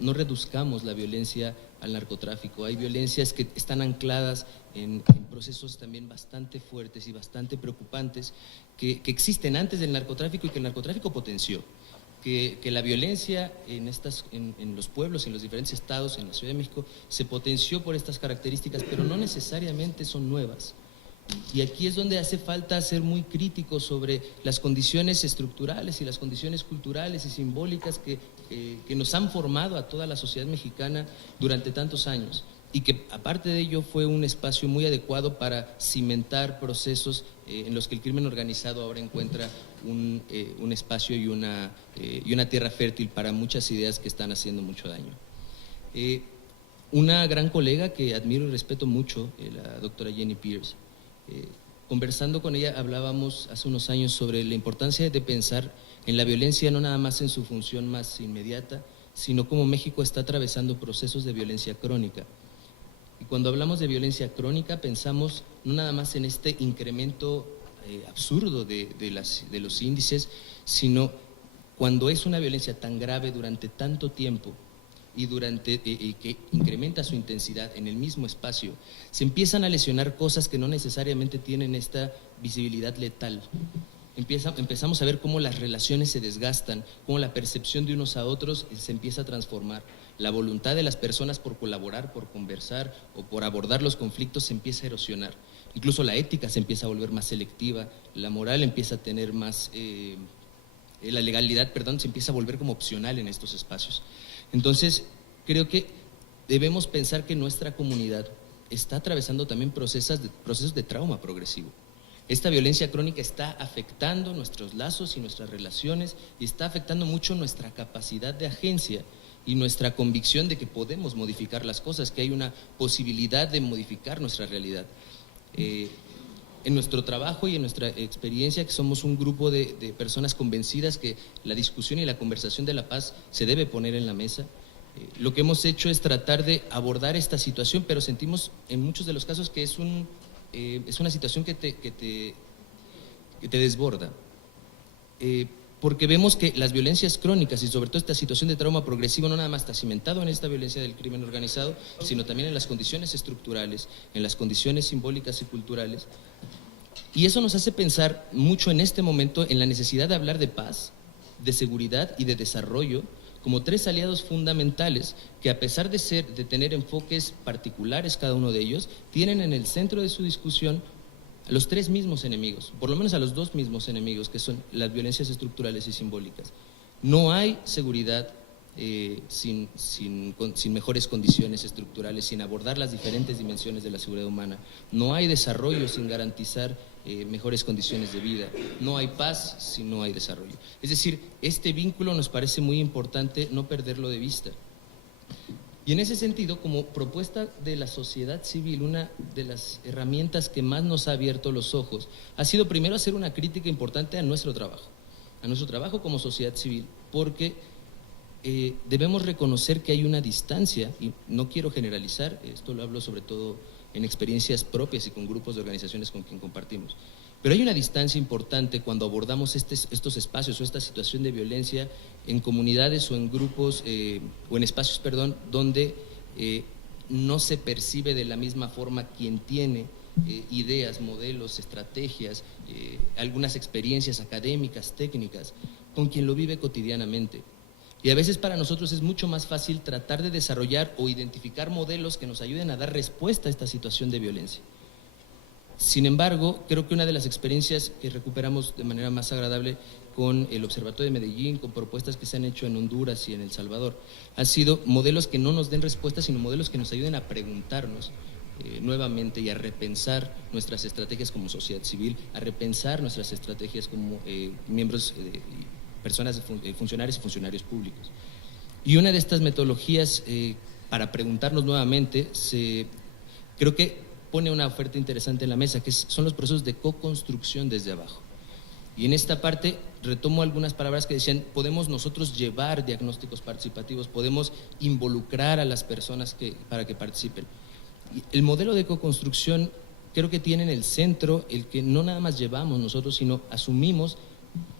reduzcamos la violencia al narcotráfico. Hay violencias que están ancladas en procesos también bastante fuertes y bastante preocupantes que existen antes del narcotráfico y que el narcotráfico potenció. Que la violencia en los pueblos, en los diferentes estados, en la Ciudad de México, se potenció por estas características, pero no necesariamente son nuevas. Y aquí es donde hace falta ser muy críticos sobre las condiciones estructurales y las condiciones culturales y simbólicas que nos han formado a toda la sociedad mexicana durante tantos años, y que aparte de ello fue un espacio muy adecuado para cimentar procesos en los que el crimen organizado ahora encuentra un espacio y una tierra fértil para muchas ideas que están haciendo mucho daño. Una gran colega que admiro y respeto mucho, la doctora Jenny Pierce, conversando con ella hablábamos hace unos años sobre la importancia de pensar en la violencia no nada más en su función más inmediata, sino cómo México está atravesando procesos de violencia crónica. Y cuando hablamos de violencia crónica pensamos no nada más en este incremento absurdo de los índices, sino cuando es una violencia tan grave durante tanto tiempo y que incrementa su intensidad en el mismo espacio, se empiezan a lesionar cosas que no necesariamente tienen esta visibilidad letal. Empezamos a ver cómo las relaciones se desgastan, cómo la percepción de unos a otros se empieza a transformar. La voluntad de las personas por colaborar, por conversar o por abordar los conflictos se empieza a erosionar. Incluso la ética se empieza a volver más selectiva, la moral empieza a tener más… la legalidad, se empieza a volver como opcional en estos espacios. Entonces, creo que debemos pensar que nuestra comunidad está atravesando también procesos de trauma progresivo. Esta violencia crónica está afectando nuestros lazos y nuestras relaciones y está afectando mucho nuestra capacidad de agencia y nuestra convicción de que podemos modificar las cosas, que hay una posibilidad de modificar nuestra realidad. En nuestro trabajo y en nuestra experiencia, que somos un grupo de personas convencidas que la discusión y la conversación de la paz se debe poner en la mesa, lo que hemos hecho es tratar de abordar esta situación, pero sentimos en muchos de los casos que es una situación que te desborda. Porque vemos que las violencias crónicas y sobre todo esta situación de trauma progresivo no nada más está cimentado en esta violencia del crimen organizado, sino también en las condiciones estructurales, en las condiciones simbólicas y culturales. Y eso nos hace pensar mucho en este momento en la necesidad de hablar de paz, de seguridad y de desarrollo como tres aliados fundamentales que, a pesar de tener enfoques particulares cada uno de ellos, tienen en el centro de su discusión a los tres mismos enemigos, por lo menos a los dos mismos enemigos, que son las violencias estructurales y simbólicas. No hay seguridad sin mejores condiciones estructurales, sin abordar las diferentes dimensiones de la seguridad humana. No hay desarrollo sin garantizar mejores condiciones de vida. No hay paz si no hay desarrollo. Es decir, este vínculo nos parece muy importante no perderlo de vista. Y en ese sentido, como propuesta de la sociedad civil, una de las herramientas que más nos ha abierto los ojos ha sido primero hacer una crítica importante a nuestro trabajo como sociedad civil, porque debemos reconocer que hay una distancia, y no quiero generalizar, esto lo hablo sobre todo en experiencias propias y con grupos de organizaciones con quien compartimos, pero hay una distancia importante cuando abordamos estos espacios o esta situación de violencia en comunidades o en grupos o en espacios, donde no se percibe de la misma forma quien tiene ideas, modelos, estrategias, algunas experiencias académicas, técnicas, con quien lo vive cotidianamente. Y a veces para nosotros es mucho más fácil tratar de desarrollar o identificar modelos que nos ayuden a dar respuesta a esta situación de violencia. Sin embargo, creo que una de las experiencias que recuperamos de manera más agradable con el Observatorio de Medellín, con propuestas que se han hecho en Honduras y en El Salvador, han sido modelos que no nos den respuesta, sino modelos que nos ayuden a preguntarnos nuevamente y a repensar nuestras estrategias como sociedad civil, a repensar nuestras estrategias como miembros personas, funcionarios y funcionarios públicos. Y una de estas metodologías para preguntarnos nuevamente, creo que pone una oferta interesante en la mesa, que son los procesos de co-construcción desde abajo. Y en esta parte retomo algunas palabras que decían, podemos nosotros llevar diagnósticos participativos, podemos involucrar a las personas para que participen. Y el modelo de co-construcción creo que tiene en el centro el que no nada más llevamos nosotros, sino asumimos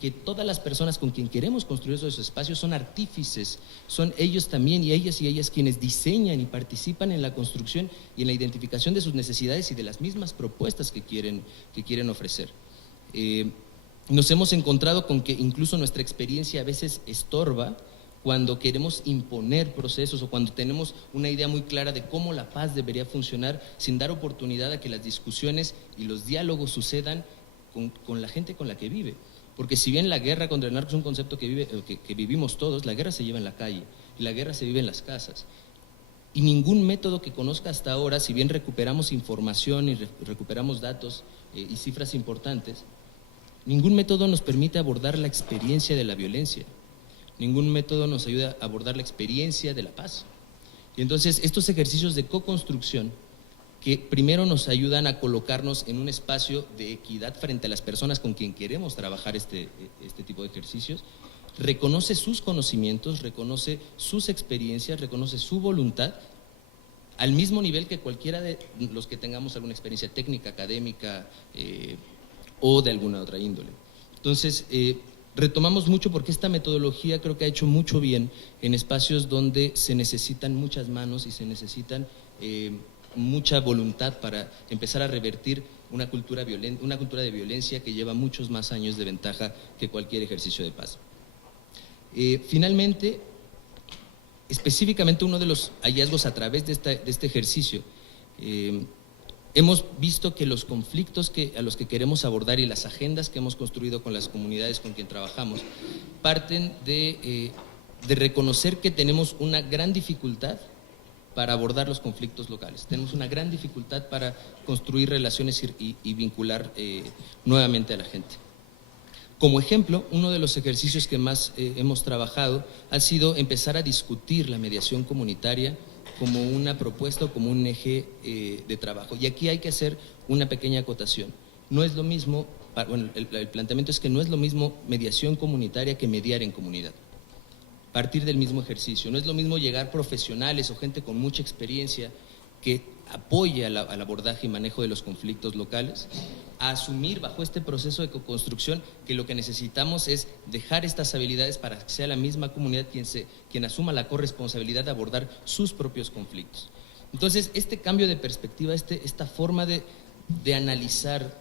que todas las personas con quien queremos construir esos espacios son artífices, son ellos también y ellas quienes diseñan y participan en la construcción y en la identificación de sus necesidades y de las mismas propuestas que quieren ofrecer. Nos hemos encontrado con que incluso nuestra experiencia a veces estorba cuando queremos imponer procesos o cuando tenemos una idea muy clara de cómo la paz debería funcionar, sin dar oportunidad a que las discusiones y los diálogos sucedan con la gente con la que vive. Porque si bien la guerra contra el narco es un concepto que vivimos todos, la guerra se lleva en la calle y la guerra se vive en las casas. Y ningún método que conozca hasta ahora, si bien recuperamos información y recuperamos datos y cifras importantes, ningún método nos permite abordar la experiencia de la violencia. Ningún método nos ayuda a abordar la experiencia de la paz. Y entonces estos ejercicios de co-construcción, que primero nos ayudan a colocarnos en un espacio de equidad frente a las personas con quien queremos trabajar este tipo de ejercicios, reconoce sus conocimientos, reconoce sus experiencias, reconoce su voluntad, al mismo nivel que cualquiera de los que tengamos alguna experiencia técnica, académica o de alguna otra índole. Entonces, retomamos mucho porque esta metodología creo que ha hecho mucho bien en espacios donde se necesitan muchas manos y se necesitan mucha voluntad para empezar a revertir una cultura de violencia que lleva muchos más años de ventaja que cualquier ejercicio de paz. Finalmente, específicamente uno de los hallazgos a través de este ejercicio, hemos visto que los conflictos a los que queremos abordar y las agendas que hemos construido con las comunidades con quien trabajamos parten de reconocer que tenemos una gran dificultad para abordar los conflictos locales. Tenemos una gran dificultad para construir relaciones y vincular nuevamente a la gente. Como ejemplo, uno de los ejercicios que más hemos trabajado ha sido empezar a discutir la mediación comunitaria como una propuesta o como un eje de trabajo. Y aquí hay que hacer una pequeña acotación. No es lo mismo, el planteamiento es que no es lo mismo mediación comunitaria que mediar en comunidad. Partir del mismo ejercicio. No es lo mismo llegar profesionales o gente con mucha experiencia que apoya al abordaje y manejo de los conflictos locales, a asumir bajo este proceso de co-construcción que lo que necesitamos es dejar estas habilidades para que sea la misma comunidad quien asuma la corresponsabilidad de abordar sus propios conflictos. Entonces, este cambio de perspectiva, esta forma de analizar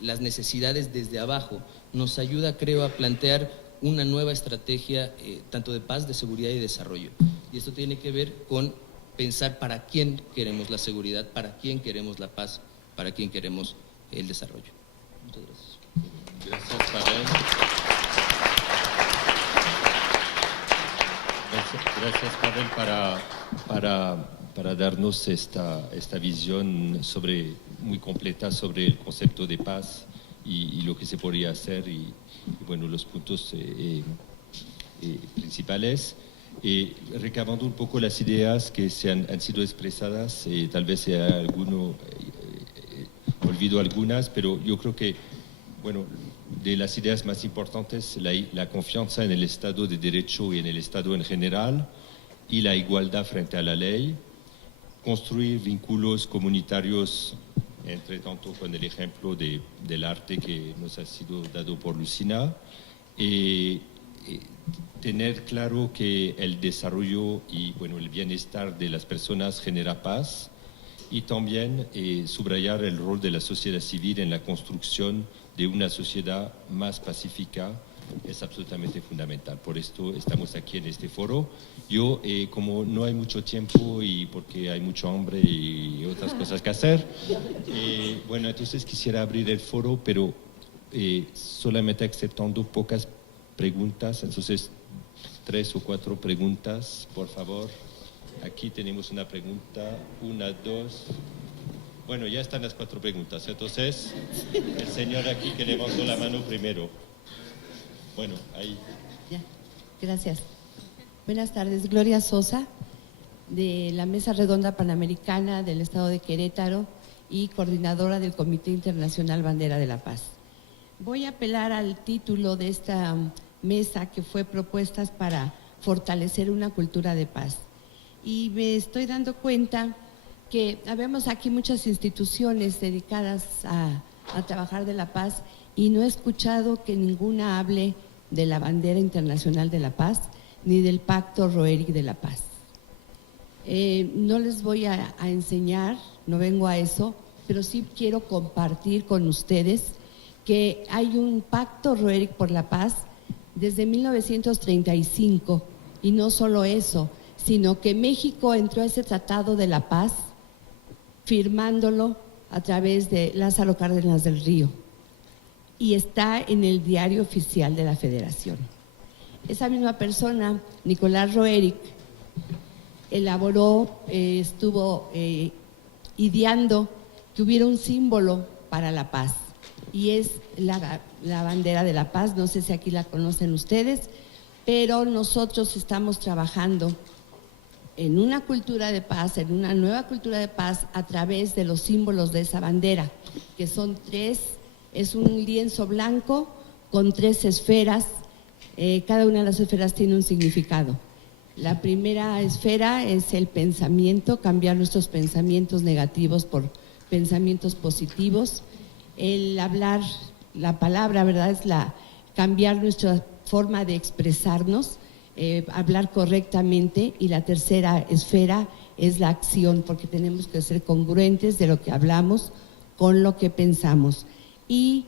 las necesidades desde abajo, nos ayuda, creo, a plantear una nueva estrategia tanto de paz, de seguridad y desarrollo. Y esto tiene que ver con pensar para quién queremos la seguridad, para quién queremos la paz, para quién queremos el desarrollo. Muchas gracias. Gracias, Pavel. Gracias, Pavel, para darnos esta visión muy completa sobre el concepto de paz y lo que se podría hacer y bueno, los puntos principales. Recabando un poco las ideas que han sido expresadas, tal vez sea alguno, olvido algunas, pero yo creo que, bueno, de las ideas más importantes, la confianza en el Estado de Derecho y en el Estado en general, y la igualdad frente a la ley, construir vínculos comunitarios, entre tanto con el ejemplo del arte que nos ha sido dado por Lucina, tener claro que el desarrollo y bueno, el bienestar de las personas genera paz, y también subrayar el rol de la sociedad civil en la construcción de una sociedad más pacífica es absolutamente fundamental. Por esto estamos aquí en este foro. Yo, como no hay mucho tiempo y porque hay mucho hambre y otras cosas que hacer, bueno, entonces quisiera abrir el foro, pero solamente aceptando pocas preguntas, entonces 3 o 4 preguntas, por favor. Aquí tenemos una pregunta, 1, 2. Bueno, ya están las 4 preguntas. Entonces, el señor aquí que levantó la mano primero. Bueno, ahí. Ya, gracias. Buenas tardes, Gloria Sosa, de la Mesa Redonda Panamericana del Estado de Querétaro y coordinadora del Comité Internacional Bandera de la Paz. Voy a apelar al título de esta mesa, que fue Propuestas para fortalecer una cultura de paz. Y me estoy dando cuenta que habemos aquí muchas instituciones dedicadas a trabajar de la paz, y no he escuchado que ninguna hable de la bandera internacional de la paz ni del Pacto Roerich de la Paz. No les voy a enseñar, no vengo a eso, pero sí quiero compartir con ustedes que hay un Pacto Roerich por la Paz desde 1935, y no solo eso, sino que México entró a ese Tratado de la Paz firmándolo a través de Lázaro Cárdenas del Río, y está en el Diario Oficial de la Federación. Esa misma persona, Nicolás Roerich, elaboró, estuvo ideando que hubiera un símbolo para la paz, y es la bandera de la paz. No sé si aquí la conocen ustedes, pero nosotros estamos trabajando en una cultura de paz, en una nueva cultura de paz, a través de los símbolos de esa bandera, que son 3, es un lienzo blanco con 3 esferas, cada una de las esferas tiene un significado. La primera esfera es el pensamiento, cambiar nuestros pensamientos negativos por pensamientos positivos. El hablar, la palabra, ¿verdad?, es cambiar nuestra forma de expresarnos, hablar correctamente. Y la tercera esfera es la acción, porque tenemos que ser congruentes de lo que hablamos con lo que pensamos. Y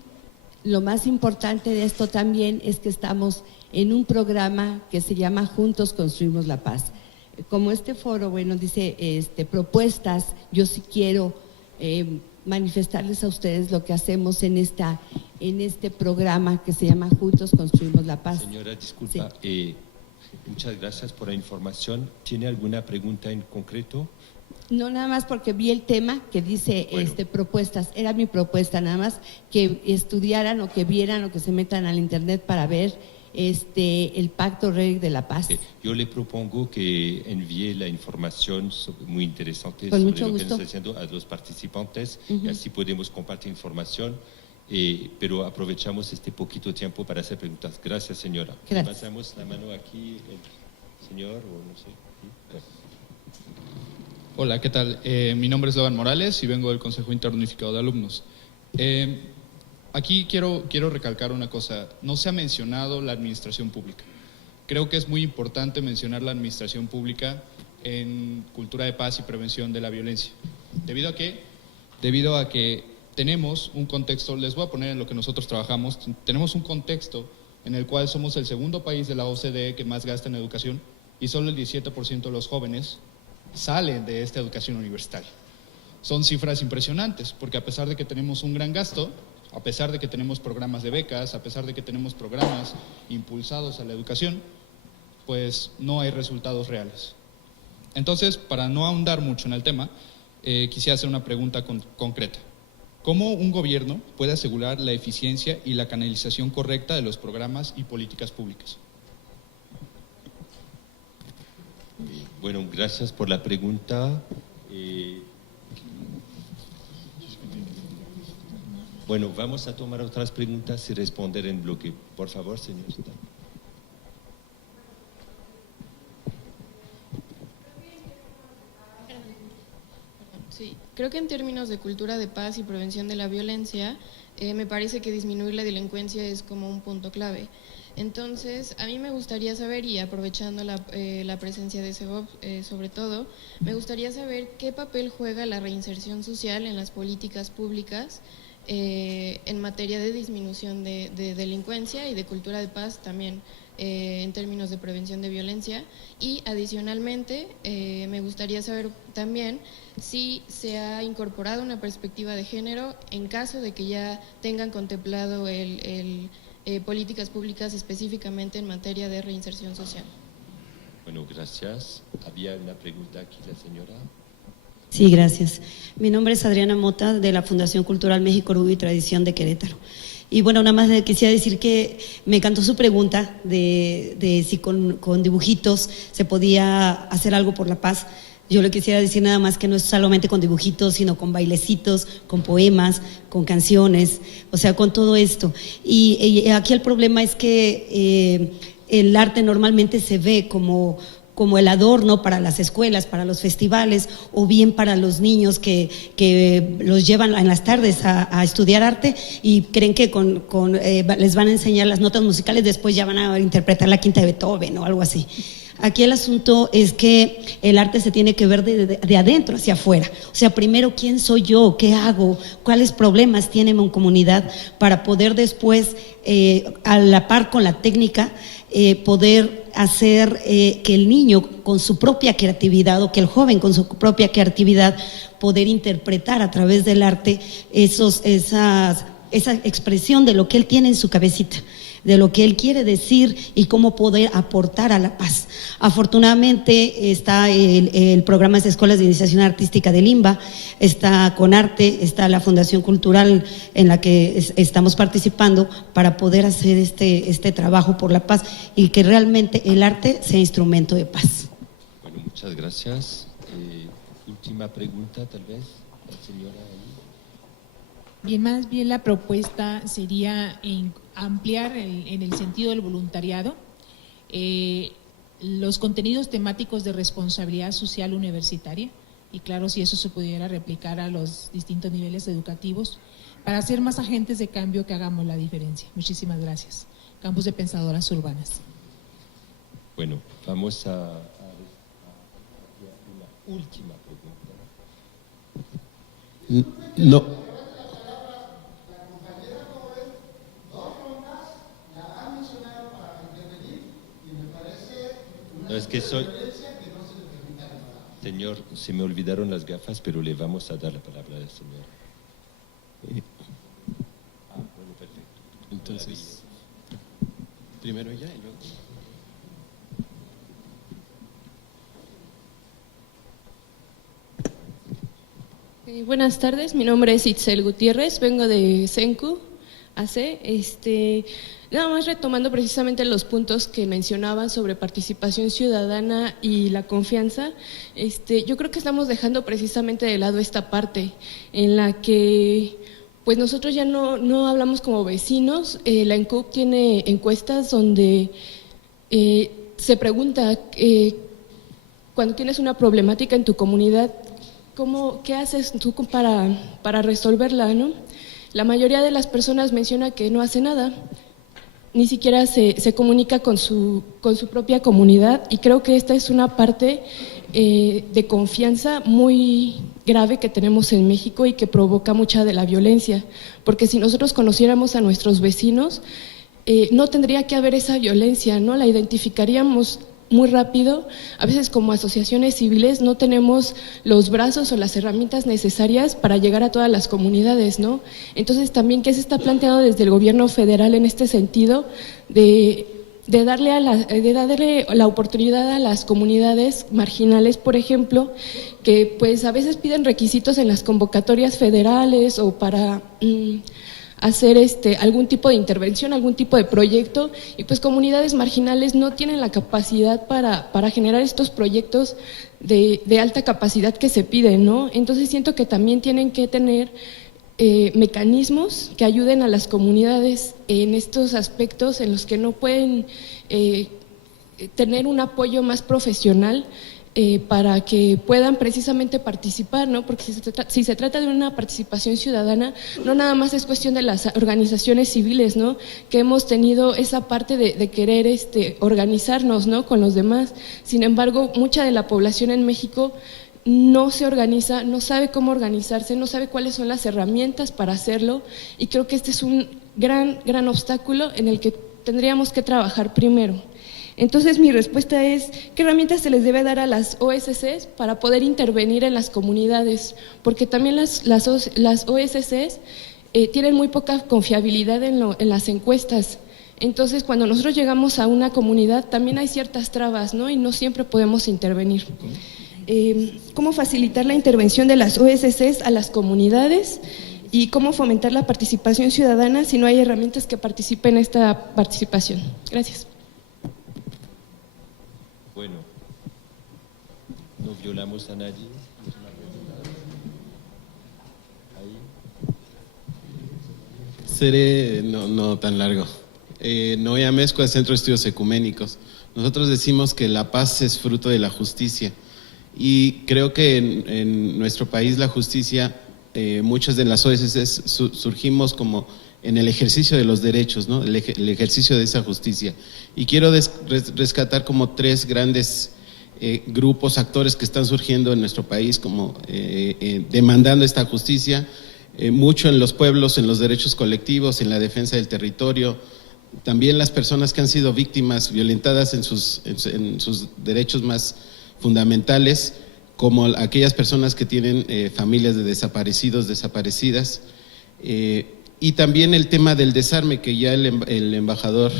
lo más importante de esto también es que estamos en un programa que se llama Juntos Construimos la Paz. Como este foro, bueno, dice propuestas, yo sí quiero manifestarles a ustedes lo que hacemos en este programa que se llama Juntos Construimos la Paz. Señora, disculpa, Sí. Muchas gracias por la información. ¿Tiene alguna pregunta en concreto? No, nada más porque vi el tema que dice Bueno. propuestas, era mi propuesta, nada más que estudiaran o que vieran o que se metan al internet para ver el Pacto Roerich de la Paz. Yo le propongo que envíe la información muy interesante Con sobre mucho lo que gusto. está haciendo a los participantes, y así podemos compartir información, pero aprovechamos este poquito tiempo para hacer preguntas. Gracias, señora. Gracias. Pasamos la mano aquí, el señor, o no sé. Hola, ¿qué tal? Mi nombre es Logan Morales y vengo del Consejo Interunificado de Alumnos. Aquí quiero recalcar una cosa. No se ha mencionado la administración pública. Creo que es muy importante mencionar la administración pública en cultura de paz y prevención de la violencia. ¿Debido a qué? Debido a que tenemos un contexto, les voy a poner en lo que nosotros trabajamos, tenemos un contexto en el cual somos el segundo país de la OCDE que más gasta en educación y solo el 17% de los jóvenes salen de esta educación universitaria. Son cifras impresionantes, porque a pesar de que tenemos un gran gasto, a pesar de que tenemos programas de becas, a pesar de que tenemos programas impulsados a la educación, pues no hay resultados reales. Entonces, para no ahondar mucho en el tema, quisiera hacer una pregunta concreta. ¿Cómo un gobierno puede asegurar la eficiencia y la canalización correcta de los programas y políticas públicas? Bueno, gracias por la pregunta. Bueno, vamos a tomar otras preguntas y responder en bloque. Por favor, señorita. Sí, creo que en términos de cultura de paz y prevención de la violencia, me parece que disminuir la delincuencia es como un punto clave. Entonces, a mí me gustaría saber, y aprovechando la presencia de Segov sobre todo, me gustaría saber qué papel juega la reinserción social en las políticas públicas en materia de disminución de delincuencia y de cultura de paz también. En términos de prevención de violencia, y adicionalmente me gustaría saber también si se ha incorporado una perspectiva de género en caso de que ya tengan contemplado políticas públicas específicamente en materia de reinserción social. Bueno, gracias. Había una pregunta aquí, la señora. Sí, gracias. Mi nombre es Adriana Mota, de la Fundación Cultural México, Orgullo y Tradición de Querétaro. Y bueno, nada más quisiera decir que me encantó su pregunta de si con dibujitos se podía hacer algo por la paz. Yo le quisiera decir nada más que no es solamente con dibujitos, sino con bailecitos, con poemas, con canciones, o sea, con todo esto. Y aquí el problema es que el arte normalmente se ve como el adorno para las escuelas, para los festivales, o bien para los niños que los llevan en las tardes a estudiar arte y creen que les van a enseñar las notas musicales, después ya van a interpretar la quinta de Beethoven o algo así. Aquí el asunto es que el arte se tiene que ver de adentro hacia afuera. O sea, primero, ¿quién soy yo? ¿Qué hago? ¿Cuáles problemas tiene mi comunidad? Para poder después, a la par con la técnica, poder hacer que el niño con su propia creatividad, o que el joven con su propia creatividad, poder interpretar a través del arte esa expresión de lo que él tiene en su cabecita, de lo que él quiere decir y cómo poder aportar a la paz. Afortunadamente está el programa de Escuelas de Iniciación Artística del IMBA, está CONARTE, está la Fundación Cultural en la que estamos participando para poder hacer este trabajo por la paz y que realmente el arte sea instrumento de paz. Bueno, muchas gracias. Última pregunta, tal vez, la señora ahí. Bien, más bien la propuesta sería ampliar en el sentido del voluntariado los contenidos temáticos de responsabilidad social universitaria, y claro, si eso se pudiera replicar a los distintos niveles educativos para ser más agentes de cambio que hagamos la diferencia. Muchísimas gracias. Campus de Pensadoras Urbanas. Bueno, vamos a una última pregunta. No. No, es que soy… Señor, se me olvidaron las gafas, pero le vamos a dar la palabra al señor. Bueno, perfecto. Entonces, primero ella y luego… Buenas tardes, mi nombre es Itzel Gutiérrez, vengo de Sencu, AC. Nada más retomando precisamente los puntos que mencionaban sobre participación ciudadana y la confianza, yo creo que estamos dejando precisamente de lado esta parte en la que pues nosotros ya no hablamos como vecinos. La ENCUP tiene encuestas donde se pregunta cuando tienes una problemática en tu comunidad, ¿qué haces tú para resolverla, ¿no? La mayoría de las personas menciona que no hace nada, ni siquiera se comunica con su propia comunidad, y creo que esta es una parte de confianza muy grave que tenemos en México y que provoca mucha de la violencia, porque si nosotros conociéramos a nuestros vecinos, no tendría que haber esa violencia, ¿no? La identificaríamos muy rápido. A veces como asociaciones civiles no tenemos los brazos o las herramientas necesarias para llegar a todas las comunidades, ¿no? Entonces también, ¿qué se está planteando desde el gobierno federal en este sentido de darle la oportunidad a las comunidades marginales, por ejemplo, que pues a veces piden requisitos en las convocatorias federales o para hacer algún tipo de intervención, algún tipo de proyecto, y pues comunidades marginales no tienen la capacidad para generar estos proyectos de alta capacidad que se piden, ¿no? Entonces siento que también tienen que tener mecanismos que ayuden a las comunidades en estos aspectos en los que no pueden tener un apoyo más profesional para que puedan precisamente participar, ¿no? Porque si se trata de una participación ciudadana, no nada más es cuestión de las organizaciones civiles, ¿no? Que hemos tenido esa parte de querer organizarnos, ¿no? Con los demás. Sin embargo, mucha de la población en México no se organiza, no sabe cómo organizarse, no sabe cuáles son las herramientas para hacerlo, y creo que este es un gran obstáculo en el que tendríamos que trabajar primero. Entonces mi respuesta es, ¿qué herramientas se les debe dar a las OSCs para poder intervenir en las comunidades? Porque también las OSCs tienen muy poca confiabilidad en las encuestas. Entonces cuando nosotros llegamos a una comunidad también hay ciertas trabas, ¿no? Y no siempre podemos intervenir. ¿Cómo facilitar la intervención de las OSCs a las comunidades? ¿Y cómo fomentar la participación ciudadana si no hay herramientas que participen en esta participación? Gracias. Bueno, no violamos a nadie. Seré no tan largo. Noé Amezcua, Centro de Estudios Ecuménicos. Nosotros decimos que la paz es fruto de la justicia, y creo que en nuestro país la justicia, muchas de las OSCs surgimos como en el ejercicio de los derechos, ¿no? El ejercicio de esa justicia. Y quiero rescatar como tres grandes grupos, actores que están surgiendo en nuestro país como demandando esta justicia, mucho en los pueblos, en los derechos colectivos, en la defensa del territorio, también las personas que han sido víctimas, violentadas en sus derechos más fundamentales, como aquellas personas que tienen familias de desaparecidos, desaparecidas, y también el tema del desarme que ya el embajador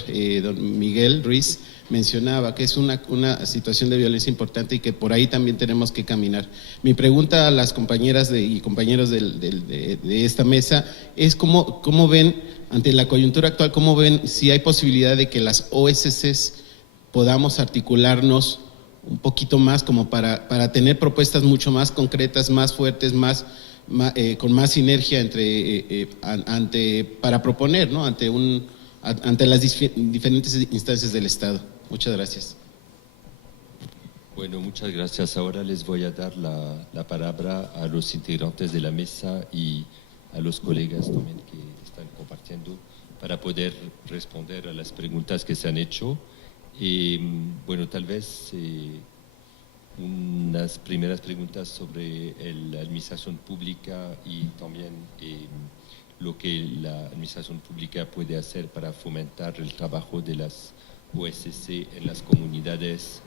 don Miguel Ruiz mencionaba, que es una situación de violencia importante y que por ahí también tenemos que caminar. Mi pregunta a las compañeras y compañeros de esta mesa es cómo ven, ante la coyuntura actual, cómo ven si hay posibilidad de que las OSCs podamos articularnos un poquito más como para tener propuestas mucho más concretas, más fuertes, con más sinergia para proponer, ¿no? ante las diferentes instancias del Estado. Muchas gracias. Bueno, muchas gracias. Ahora les voy a dar la palabra a los integrantes de la mesa y a los colegas también que están compartiendo para poder responder a las preguntas que se han hecho. Bueno, tal vez unas primeras preguntas sobre la administración pública y también lo que la administración pública puede hacer para fomentar el trabajo de las OSC en las comunidades,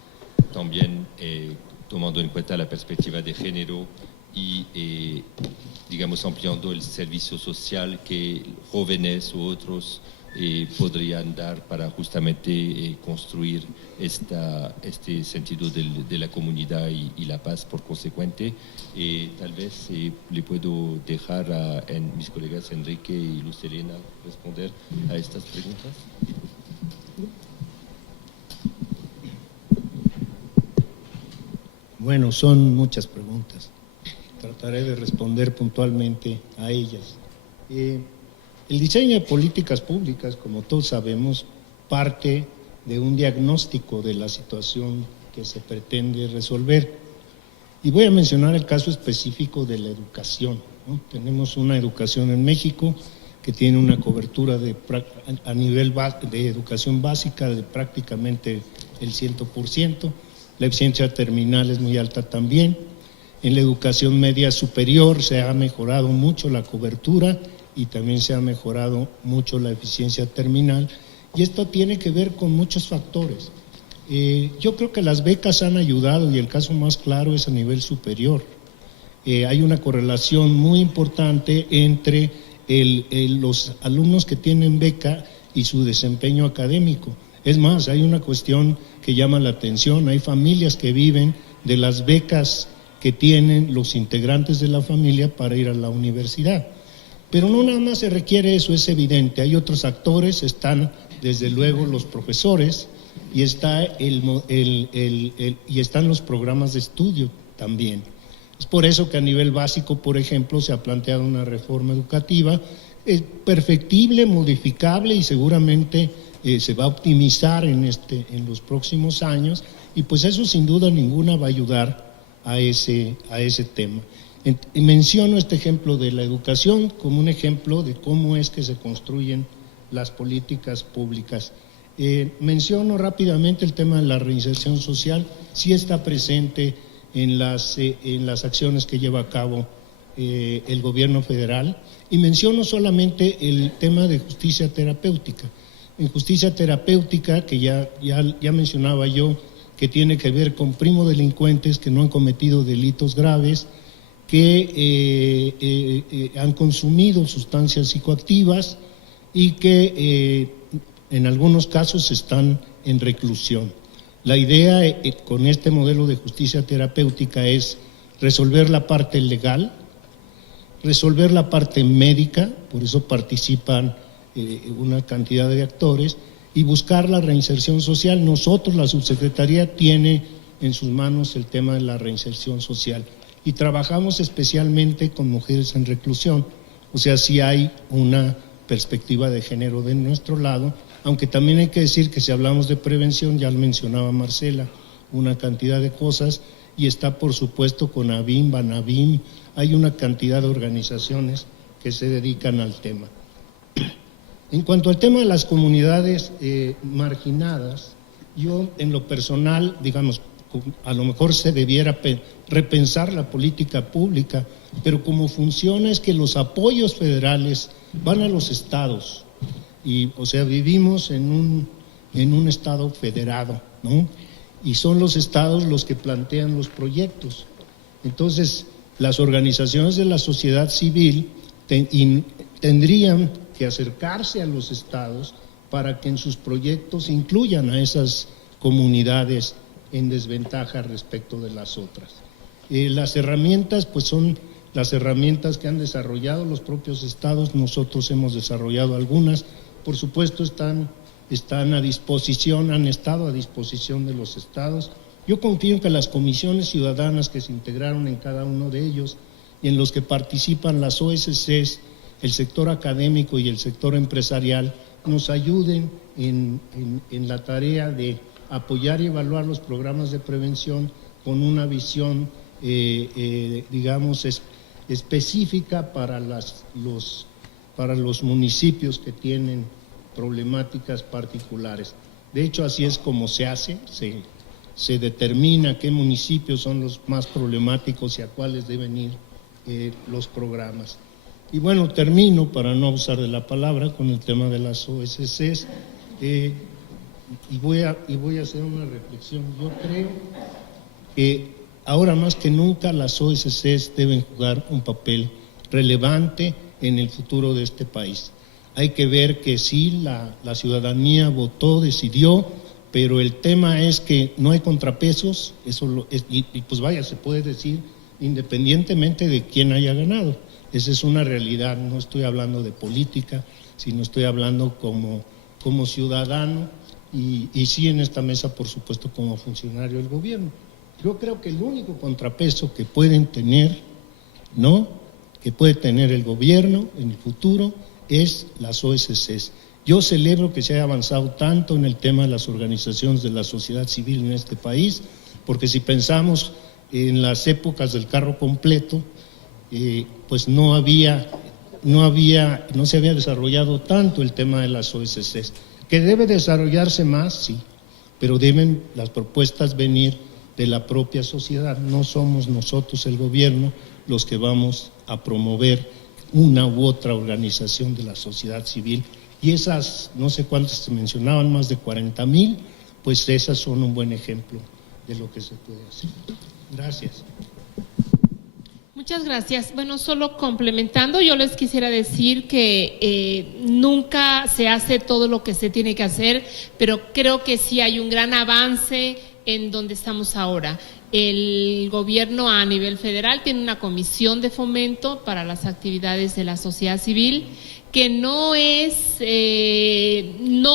también tomando en cuenta la perspectiva de género y, digamos, ampliando el servicio social que jóvenes u otros podrían dar para justamente construir este sentido de la comunidad y la paz por consecuente. Tal vez le puedo dejar a mis colegas Enrique y Luz Helena responder a estas preguntas. Bueno, son muchas preguntas. Trataré de responder puntualmente a ellas. El diseño de políticas públicas, como todos sabemos, parte de un diagnóstico de la situación que se pretende resolver. Y voy a mencionar el caso específico de la educación, ¿no? Tenemos una educación en México que tiene una cobertura a nivel de educación básica de prácticamente el 100%. La eficiencia terminal es muy alta también. En la educación media superior se ha mejorado mucho la cobertura y también se ha mejorado mucho la eficiencia terminal, Y esto tiene que ver con muchos factores. Yo creo que las becas han ayudado y el caso más claro es a nivel superior. Hay una correlación muy importante entre los alumnos que tienen beca y su desempeño académico. Es más, hay una cuestión que llama la atención, hay familias que viven de las becas que tienen los integrantes de la familia para ir a la universidad. Pero no nada más se requiere eso, es evidente, hay otros actores, están desde luego los profesores y, están los programas de estudio también. Es por eso que a nivel básico, por ejemplo, se ha planteado una reforma educativa perfectible, modificable y seguramente se va a optimizar en los próximos años, y pues eso sin duda ninguna va a ayudar a ese tema. Y menciono este ejemplo de la educación como un ejemplo de cómo es que se construyen las políticas públicas. Menciono rápidamente el tema de la reinserción social, sí está presente en las acciones que lleva a cabo el gobierno federal, y menciono solamente el tema de justicia terapéutica. En justicia terapéutica, que ya mencionaba yo, que tiene que ver con primodelincuentes que no han cometido delitos graves, que han consumido sustancias psicoactivas y que en algunos casos están en reclusión. La idea con este modelo de justicia terapéutica es resolver la parte legal, resolver la parte médica, por eso participan una cantidad de actores, y buscar la reinserción social. Nosotros, la subsecretaría, tiene en sus manos el tema de la reinserción social y trabajamos especialmente con mujeres en reclusión, o sea, sí hay una perspectiva de género de nuestro lado, aunque también hay que decir que si hablamos de prevención, ya lo mencionaba Marcela, una cantidad de cosas, y está por supuesto CONAVIM, BANAVIM, hay una cantidad de organizaciones que se dedican al tema. En cuanto al tema de las comunidades marginadas, yo en lo personal, digamos, a lo mejor se debiera repensar la política pública, pero como funciona es que los apoyos federales van a los estados, y o sea, vivimos en un estado federado, ¿no? Y son los estados los que plantean los proyectos. Entonces, las organizaciones de la sociedad civil tendrían que acercarse a los estados para que en sus proyectos incluyan a esas comunidades en desventaja respecto de las otras. Las herramientas, pues son las herramientas que han desarrollado los propios estados, nosotros hemos desarrollado algunas, por supuesto están a disposición, han estado a disposición de los estados. Yo confío en que las comisiones ciudadanas que se integraron en cada uno de ellos y en los que participan las OSCs, el sector académico y el sector empresarial, nos ayuden en la tarea de apoyar y evaluar los programas de prevención con una visión, digamos, específica para los municipios que tienen problemáticas particulares. De hecho, así es como se hace, se determina qué municipios son los más problemáticos y a cuáles deben ir los programas. Y bueno, termino, para no abusar de la palabra, con el tema de las OSCs, y voy a hacer una reflexión. Yo creo que ahora más que nunca las OSCs deben jugar un papel relevante en el futuro de este país. Hay que ver que sí, la ciudadanía votó, decidió, pero el tema es que no hay contrapesos, y pues vaya, se puede decir independientemente de quién haya ganado. Esa es una realidad, no estoy hablando de política, sino estoy hablando como ciudadano y sí en esta mesa, por supuesto, como funcionario del gobierno. Yo creo que el único contrapeso que pueden tener, ¿no?, que puede tener el gobierno en el futuro es las OSCs. Yo celebro que se haya avanzado tanto en el tema de las organizaciones de la sociedad civil en este país, porque si pensamos en las épocas del carro completo, pues no se había desarrollado tanto el tema de las OSCs. ¿Que debe desarrollarse más? Sí, pero deben las propuestas venir de la propia sociedad. No somos nosotros, el gobierno, los que vamos a promover una u otra organización de la sociedad civil Y esas, no sé cuántas se mencionaban, más de 40,000, pues esas son un buen ejemplo de lo que se puede hacer. Gracias. Muchas gracias. Bueno, solo complementando, yo les quisiera decir que nunca se hace todo lo que se tiene que hacer, pero creo que sí hay un gran avance en donde estamos ahora. El gobierno a nivel federal tiene una comisión de fomento para las actividades de la sociedad civil que no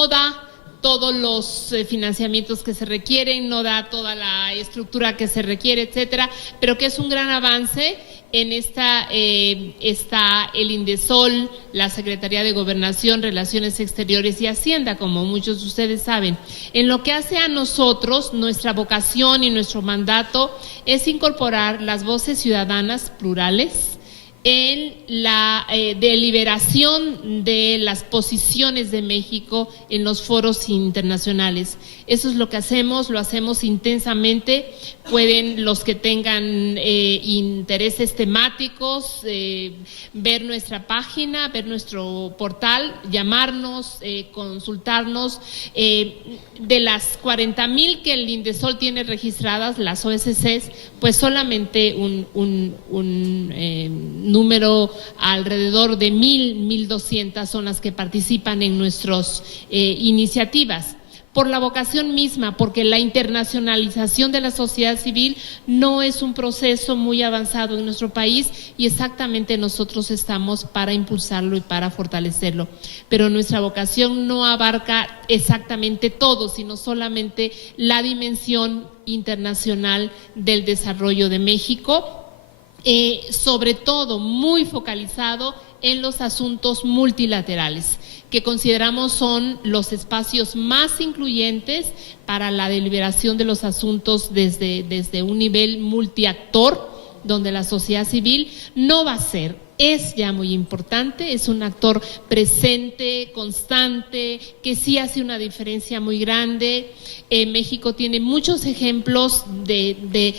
da todos los financiamientos que se requieren, no da toda la estructura que se requiere, etcétera, pero que es un gran avance. En esta está el INDESOL, la Secretaría de Gobernación, Relaciones Exteriores y Hacienda, como muchos de ustedes saben. En lo que hace a nosotros, nuestra vocación y nuestro mandato es incorporar las voces ciudadanas plurales en la deliberación de las posiciones de México en los foros internacionales. Eso es lo que hacemos, lo hacemos intensamente. Pueden los que tengan intereses temáticos ver nuestra página, ver nuestro portal, llamarnos, consultarnos. De las 40,000 que el INDESOL tiene registradas, las OSCs, pues solamente un número alrededor de 1,200 son las que participan en nuestras iniciativas. Por la vocación misma, porque la internacionalización de la sociedad civil no es un proceso muy avanzado en nuestro país y exactamente nosotros estamos para impulsarlo y para fortalecerlo. Pero nuestra vocación no abarca exactamente todo, sino solamente la dimensión internacional del desarrollo de México, sobre todo muy focalizado en los asuntos multilaterales, que consideramos son los espacios más incluyentes para la deliberación de los asuntos desde un nivel multiactor, donde la sociedad civil no va a ser, es ya muy importante, es un actor presente, constante, que sí hace una diferencia muy grande. México tiene muchos ejemplos de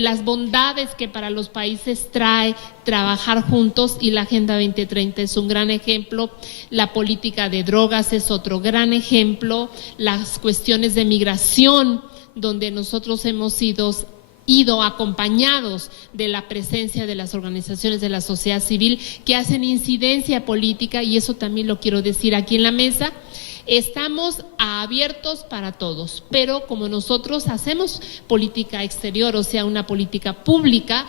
las bondades que para los países trae trabajar juntos, y la Agenda 2030 es un gran ejemplo, la política de drogas es otro gran ejemplo, las cuestiones de migración, donde nosotros hemos ido acompañados de la presencia de las organizaciones de la sociedad civil que hacen incidencia política, y eso también lo quiero decir aquí en la mesa. Estamos abiertos para todos, pero como nosotros hacemos política exterior, o sea, una política pública,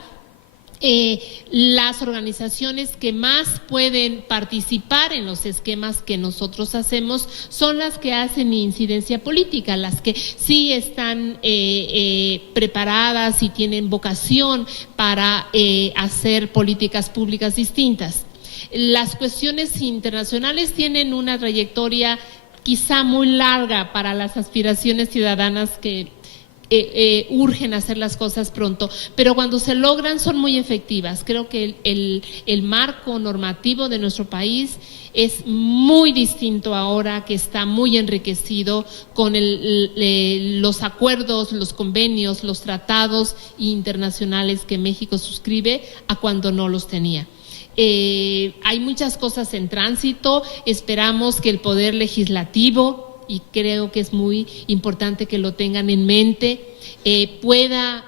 las organizaciones que más pueden participar en los esquemas que nosotros hacemos son las que hacen incidencia política, las que sí están preparadas y tienen vocación para hacer políticas públicas distintas. Las cuestiones internacionales tienen una trayectoria quizá muy larga para las aspiraciones ciudadanas que urgen hacer las cosas pronto, pero cuando se logran son muy efectivas. Creo que el marco normativo de nuestro país es muy distinto ahora, que está muy enriquecido con los acuerdos, los convenios, los tratados internacionales que México suscribe, a cuando no los tenía. Hay muchas cosas en tránsito, esperamos que el Poder Legislativo, y creo que es muy importante que lo tengan en mente, pueda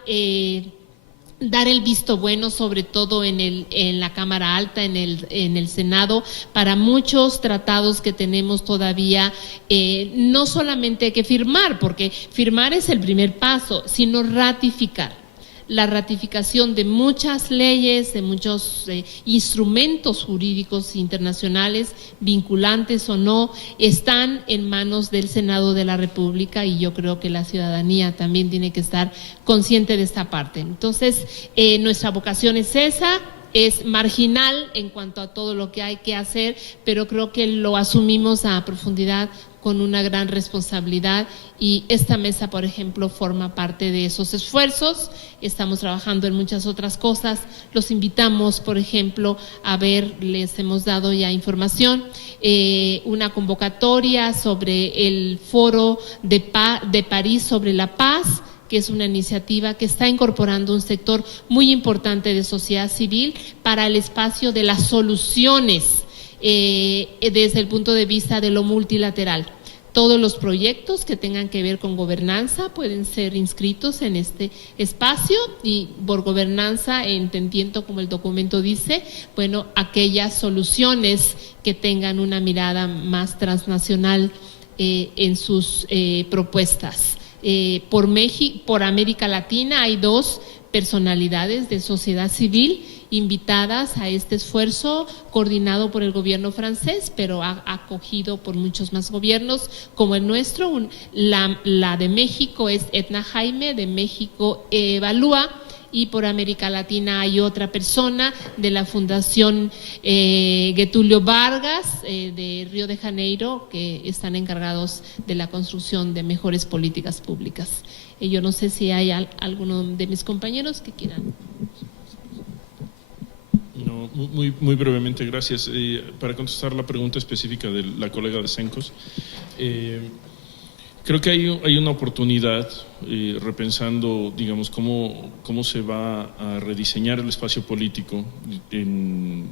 dar el visto bueno, sobre todo en la Cámara Alta, en el Senado, para muchos tratados que tenemos todavía. No solamente hay que firmar, porque firmar es el primer paso, sino ratificar. La ratificación de muchas leyes, de muchos instrumentos jurídicos internacionales, vinculantes o no, están en manos del Senado de la República, y yo creo que la ciudadanía también tiene que estar consciente de esta parte. Entonces, nuestra vocación es esa. Es marginal en cuanto a todo lo que hay que hacer, pero creo que lo asumimos a profundidad con una gran responsabilidad, y esta mesa, por ejemplo, forma parte de esos esfuerzos. Estamos trabajando en muchas otras cosas. Los invitamos, por ejemplo, a ver, les hemos dado ya información, una convocatoria sobre el Foro de París sobre la Paz, que es una iniciativa que está incorporando un sector muy importante de sociedad civil para el espacio de las soluciones desde el punto de vista de lo multilateral. Todos los proyectos que tengan que ver con gobernanza pueden ser inscritos en este espacio, y por gobernanza, entendiendo como el documento dice, bueno, aquellas soluciones que tengan una mirada más transnacional en sus propuestas. Por América Latina hay 2 personalidades de sociedad civil invitadas a este esfuerzo coordinado por el gobierno francés, pero acogido por muchos más gobiernos como el nuestro. La de México es Edna Jaime, de México Evalúa, y por América Latina hay otra persona de la Fundación Getulio Vargas de Río de Janeiro, que están encargados de la construcción de mejores políticas públicas. Yo no sé si hay alguno de mis compañeros que quieran. No, muy brevemente, gracias. Para contestar la pregunta específica de la colega de Cencos, creo que hay una oportunidad, repensando, digamos, cómo se va a rediseñar el espacio político en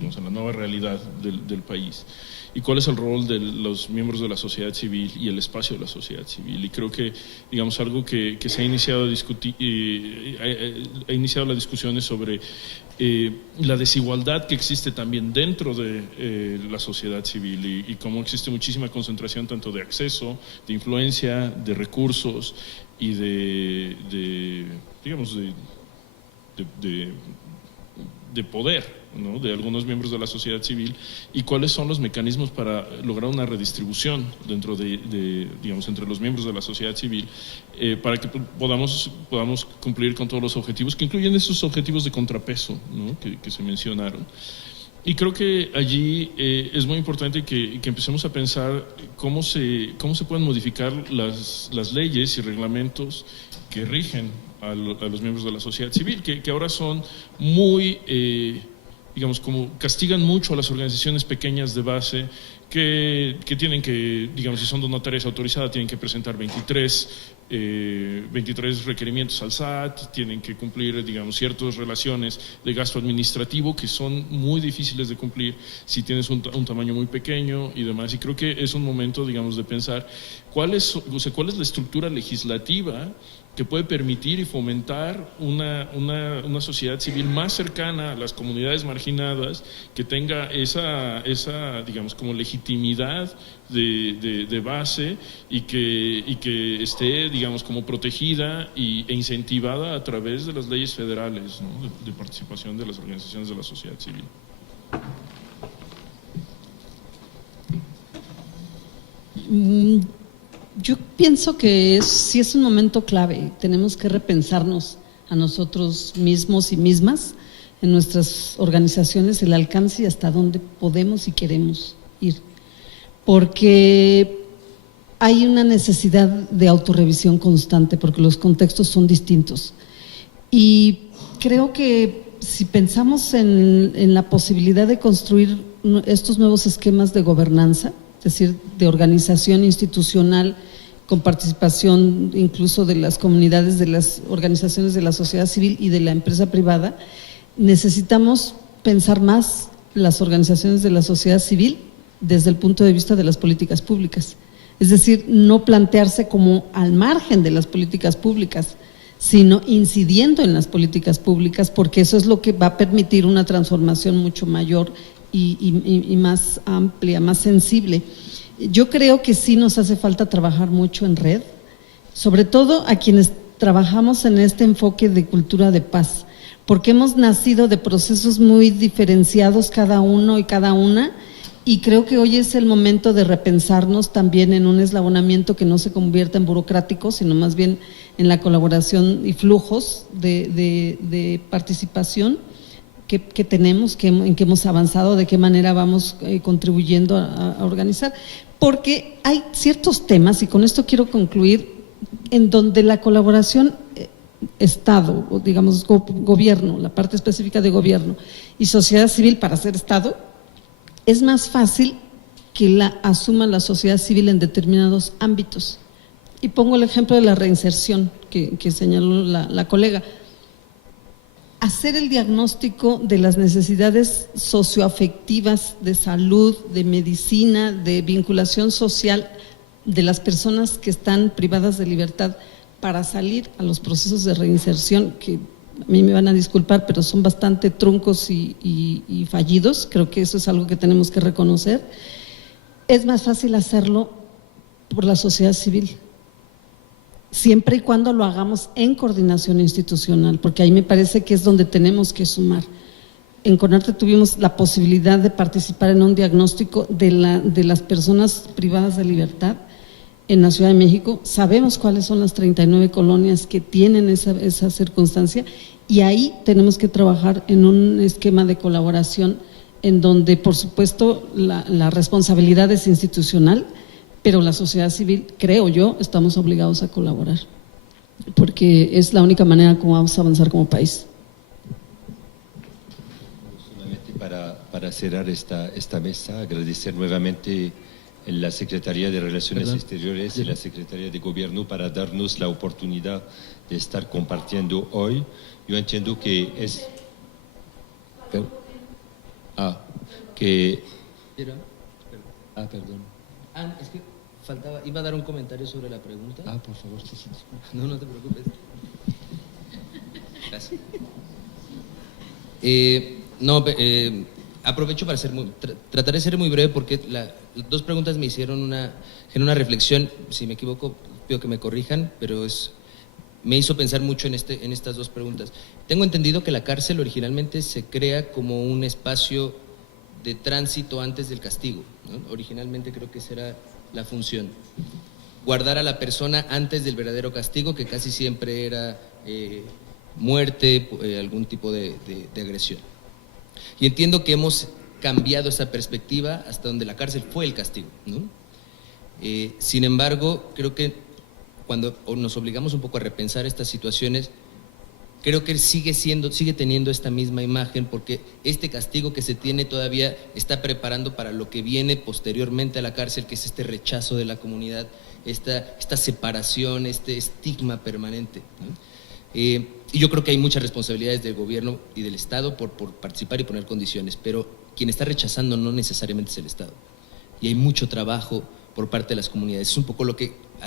la nueva realidad del país, y cuál es el rol de los miembros de la sociedad civil y el espacio de la sociedad civil. Y creo que, digamos, algo que se ha iniciado a discutir, ha iniciado las discusiones sobre la desigualdad que existe también dentro de la sociedad civil, y cómo existe muchísima concentración tanto de acceso, de influencia, de recursos y de poder, ¿no?, de algunos miembros de la sociedad civil, y cuáles son los mecanismos para lograr una redistribución dentro entre los miembros de la sociedad civil, para que podamos cumplir con todos los objetivos, que incluyen esos objetivos de contrapeso, ¿no?, que se mencionaron. Y creo que allí es muy importante que empecemos a pensar cómo se pueden modificar las leyes y reglamentos que rigen a los miembros de la sociedad civil, que ahora son muy, como castigan mucho a las organizaciones pequeñas de base, que tienen que, si son donatarias autorizadas, tienen que presentar 23 requerimientos al SAT, tienen que cumplir, ciertas relaciones de gasto administrativo que son muy difíciles de cumplir si tienes un tamaño muy pequeño y demás. Y creo que es un momento, de pensar cuál es la estructura legislativa que puede permitir y fomentar una sociedad civil más cercana a las comunidades marginadas, que tenga esa como legitimidad de base, y que esté, como protegida e incentivada a través de las leyes federales, ¿no?, de participación de las organizaciones de la sociedad civil. Yo pienso que sí es un momento clave. Tenemos que repensarnos a nosotros mismos y mismas, en nuestras organizaciones, el alcance y hasta dónde podemos y queremos ir, porque hay una necesidad de autorrevisión constante, porque los contextos son distintos. Y creo que si pensamos en la posibilidad de construir estos nuevos esquemas de gobernanza, es decir, de organización institucional con participación incluso de las comunidades, de las organizaciones de la sociedad civil y de la empresa privada, necesitamos pensar más las organizaciones de la sociedad civil desde el punto de vista de las políticas públicas. Es decir, no plantearse como al margen de las políticas públicas, sino incidiendo en las políticas públicas, porque eso es lo que va a permitir una transformación mucho mayor y más amplia, más sensible. Yo creo que sí nos hace falta trabajar mucho en red, sobre todo a quienes trabajamos en este enfoque de cultura de paz, porque hemos nacido de procesos muy diferenciados cada uno y cada una, y creo que hoy es el momento de repensarnos también en un eslabonamiento que no se convierta en burocrático, sino más bien en la colaboración y flujos de participación que tenemos, en que hemos avanzado, de qué manera vamos contribuyendo a organizar, porque hay ciertos temas, y con esto quiero concluir, en donde la colaboración Estado, o digamos gobierno, la parte específica de gobierno y sociedad civil para ser Estado, es más fácil que la asuma la sociedad civil en determinados ámbitos. Y pongo el ejemplo de la reinserción que señaló la colega. hacer el diagnóstico de las necesidades socioafectivas de salud, de medicina, de vinculación social de las personas que están privadas de libertad para salir a los procesos de reinserción, que a mí me van a disculpar, pero son bastante truncos y fallidos. Creo que eso es algo que tenemos que reconocer. Es más fácil hacerlo por la sociedad civil, siempre y cuando lo hagamos en coordinación institucional, porque ahí me parece que es donde tenemos que sumar. En CONARTE tuvimos la posibilidad de participar en un diagnóstico de las personas privadas de libertad en la Ciudad de México. Sabemos cuáles son las 39 colonias que tienen esa circunstancia, y ahí tenemos que trabajar en un esquema de colaboración en donde, por supuesto, la responsabilidad es institucional, pero la sociedad civil, creo yo, estamos obligados a colaborar, porque es la única manera como vamos a avanzar como país. Solamente para cerrar esta mesa, agradecer nuevamente a la Secretaría de Relaciones Exteriores y la Secretaría de Gobierno para darnos la oportunidad de estar compartiendo hoy. Yo entiendo que es… perdón. Es que iba a dar un comentario sobre la pregunta. Por favor, sí. No te preocupes. Gracias. Aprovecho para trataré de ser muy breve, porque las dos preguntas me hicieron una reflexión. Si me equivoco, pido que me corrijan, pero me hizo pensar mucho en estas dos preguntas. Tengo entendido que la cárcel originalmente se crea como un espacio de tránsito antes del castigo, ¿no? Originalmente creo que esa era la función, guardar a la persona antes del verdadero castigo, que casi siempre era muerte, algún tipo de agresión. Y entiendo que hemos cambiado esa perspectiva hasta donde la cárcel fue el castigo, ¿no? Sin embargo, creo que cuando nos obligamos un poco a repensar estas situaciones, creo que sigue teniendo esta misma imagen, porque este castigo que se tiene todavía está preparando para lo que viene posteriormente a la cárcel, que es este rechazo de la comunidad, esta separación, este estigma permanente, ¿no? Y yo creo que hay muchas responsabilidades del gobierno y del Estado por participar y poner condiciones, pero quien está rechazando no necesariamente es el Estado. Y hay mucho trabajo por parte de las comunidades. Es un poco a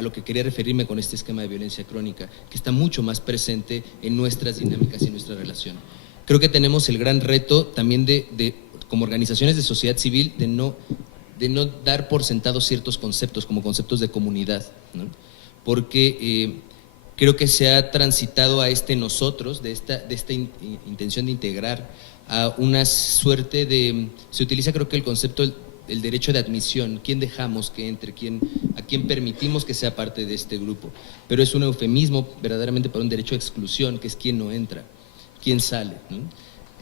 lo que quería referirme con este esquema de violencia crónica, que está mucho más presente en nuestras dinámicas y en nuestra relación. Creo que tenemos el gran reto también como organizaciones de sociedad civil, de no dar por sentados ciertos conceptos, como conceptos de comunidad, ¿no? Porque creo que se ha transitado a nosotros, de esta intención de integrar, a una suerte se utiliza, creo que el concepto el derecho de admisión, quién dejamos que entre, a quién permitimos que sea parte de este grupo, pero es un eufemismo verdaderamente para un derecho de exclusión, que es quién no entra, quién sale, ¿no?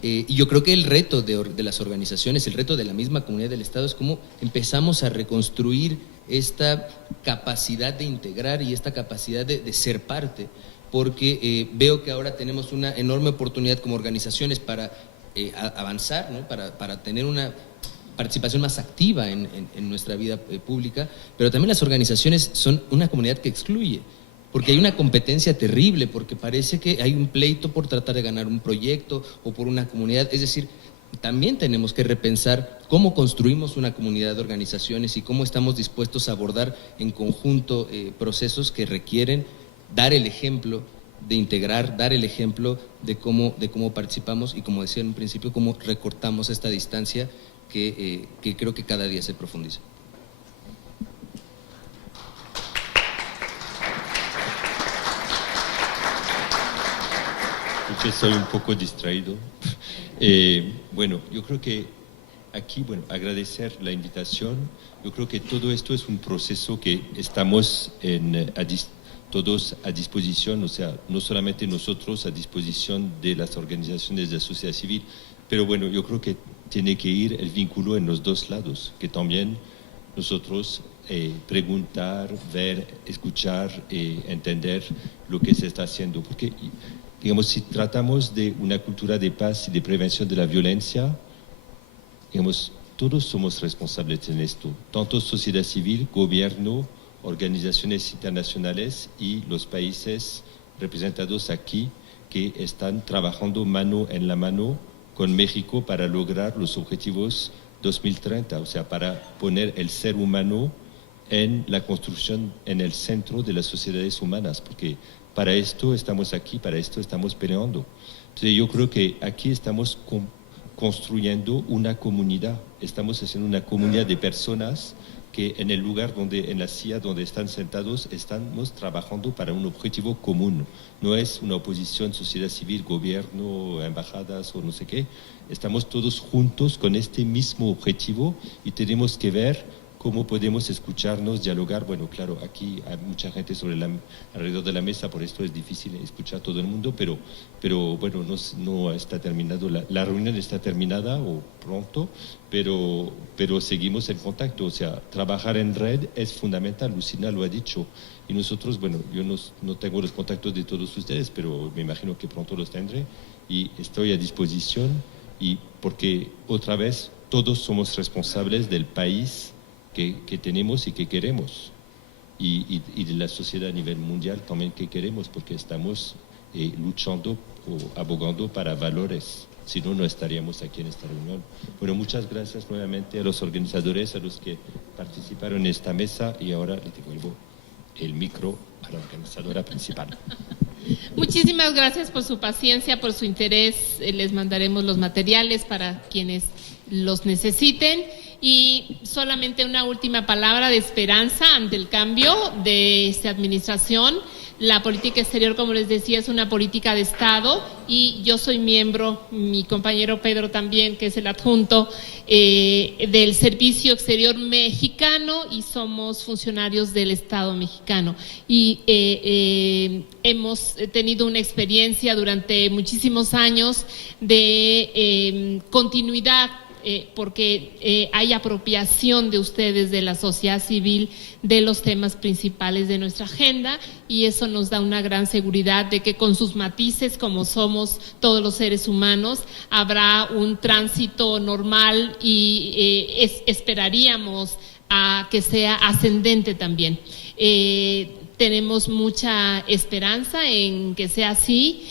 Y yo creo que el reto de las organizaciones, el reto de la misma comunidad del Estado, es cómo empezamos a reconstruir esta capacidad de integrar y esta capacidad de ser parte, porque veo que ahora tenemos una enorme oportunidad como organizaciones para avanzar, ¿no? para tener una participación más activa en nuestra vida pública, pero también las organizaciones son una comunidad que excluye, porque hay una competencia terrible, porque parece que hay un pleito por tratar de ganar un proyecto o por una comunidad. Es decir, también tenemos que repensar cómo construimos una comunidad de organizaciones y cómo estamos dispuestos a abordar en conjunto procesos que requieren dar el ejemplo de integrar, dar el ejemplo de cómo participamos y, como decía en un principio, cómo recortamos esta distancia que creo que cada día se profundiza. Estoy un poco distraído. Bueno, yo creo que aquí, agradecer la invitación. Yo creo que todo esto es un proceso que estamos todos a disposición, o sea, no solamente nosotros, a disposición de las organizaciones de la sociedad civil, pero bueno, yo creo que tiene que ir el vínculo en los dos lados, que también nosotros preguntar, ver, escuchar, entender lo que se está haciendo, porque digamos, si tratamos de una cultura de paz y de prevención de la violencia, digamos, todos somos responsables en esto, tanto sociedad civil, gobierno, organizaciones internacionales y los países representados aquí, que están trabajando mano en la mano con México para lograr los objetivos 2030, o sea, para poner el ser humano en la construcción, en el centro de las sociedades humanas, porque para esto estamos aquí, para esto estamos peleando. Entonces yo creo que aquí estamos construyendo una comunidad, estamos haciendo una comunidad de personas que en el lugar donde, en la silla donde están sentados, estamos trabajando para un objetivo común. No es una oposición, sociedad civil, gobierno, embajadas o no sé qué. Estamos todos juntos con este mismo objetivo y tenemos que ver cómo podemos escucharnos, dialogar. Bueno, claro, aquí hay mucha gente alrededor de la mesa, por esto es difícil escuchar a todo el mundo, pero bueno, no está terminado, la reunión está terminada o pronto, pero seguimos en contacto. O sea, trabajar en red es fundamental, Lucina lo ha dicho, y nosotros, bueno, yo no tengo los contactos de todos ustedes, pero me imagino que pronto los tendré, y estoy a disposición, y porque otra vez todos somos responsables del país que tenemos y que queremos, y de la sociedad a nivel mundial también que queremos, porque estamos luchando o abogando para valores, si no, no estaríamos aquí en esta reunión. Bueno, muchas gracias nuevamente a los organizadores, a los que participaron en esta mesa, y ahora le devuelvo el micro a la organizadora principal. Muchísimas gracias por su paciencia, por su interés. Les mandaremos los materiales para quienes los necesiten. Y solamente una última palabra de esperanza ante el cambio de esta administración. La política exterior, como les decía, es una política de Estado, y yo soy miembro, mi compañero Pedro también, que es el adjunto del Servicio Exterior Mexicano, y somos funcionarios del Estado mexicano. Y hemos tenido una experiencia durante muchísimos años de continuidad, porque hay apropiación de ustedes, de la sociedad civil, de los temas principales de nuestra agenda, y eso nos da una gran seguridad de que con sus matices, como somos todos los seres humanos, habrá un tránsito normal, y esperaríamos a que sea ascendente también. Tenemos mucha esperanza en que sea así.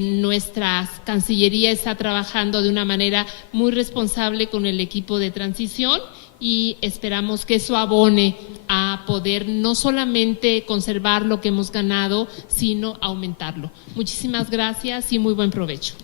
Nuestra Cancillería está trabajando de una manera muy responsable con el equipo de transición, y esperamos que eso abone a poder no solamente conservar lo que hemos ganado, sino aumentarlo. Muchísimas gracias y muy buen provecho.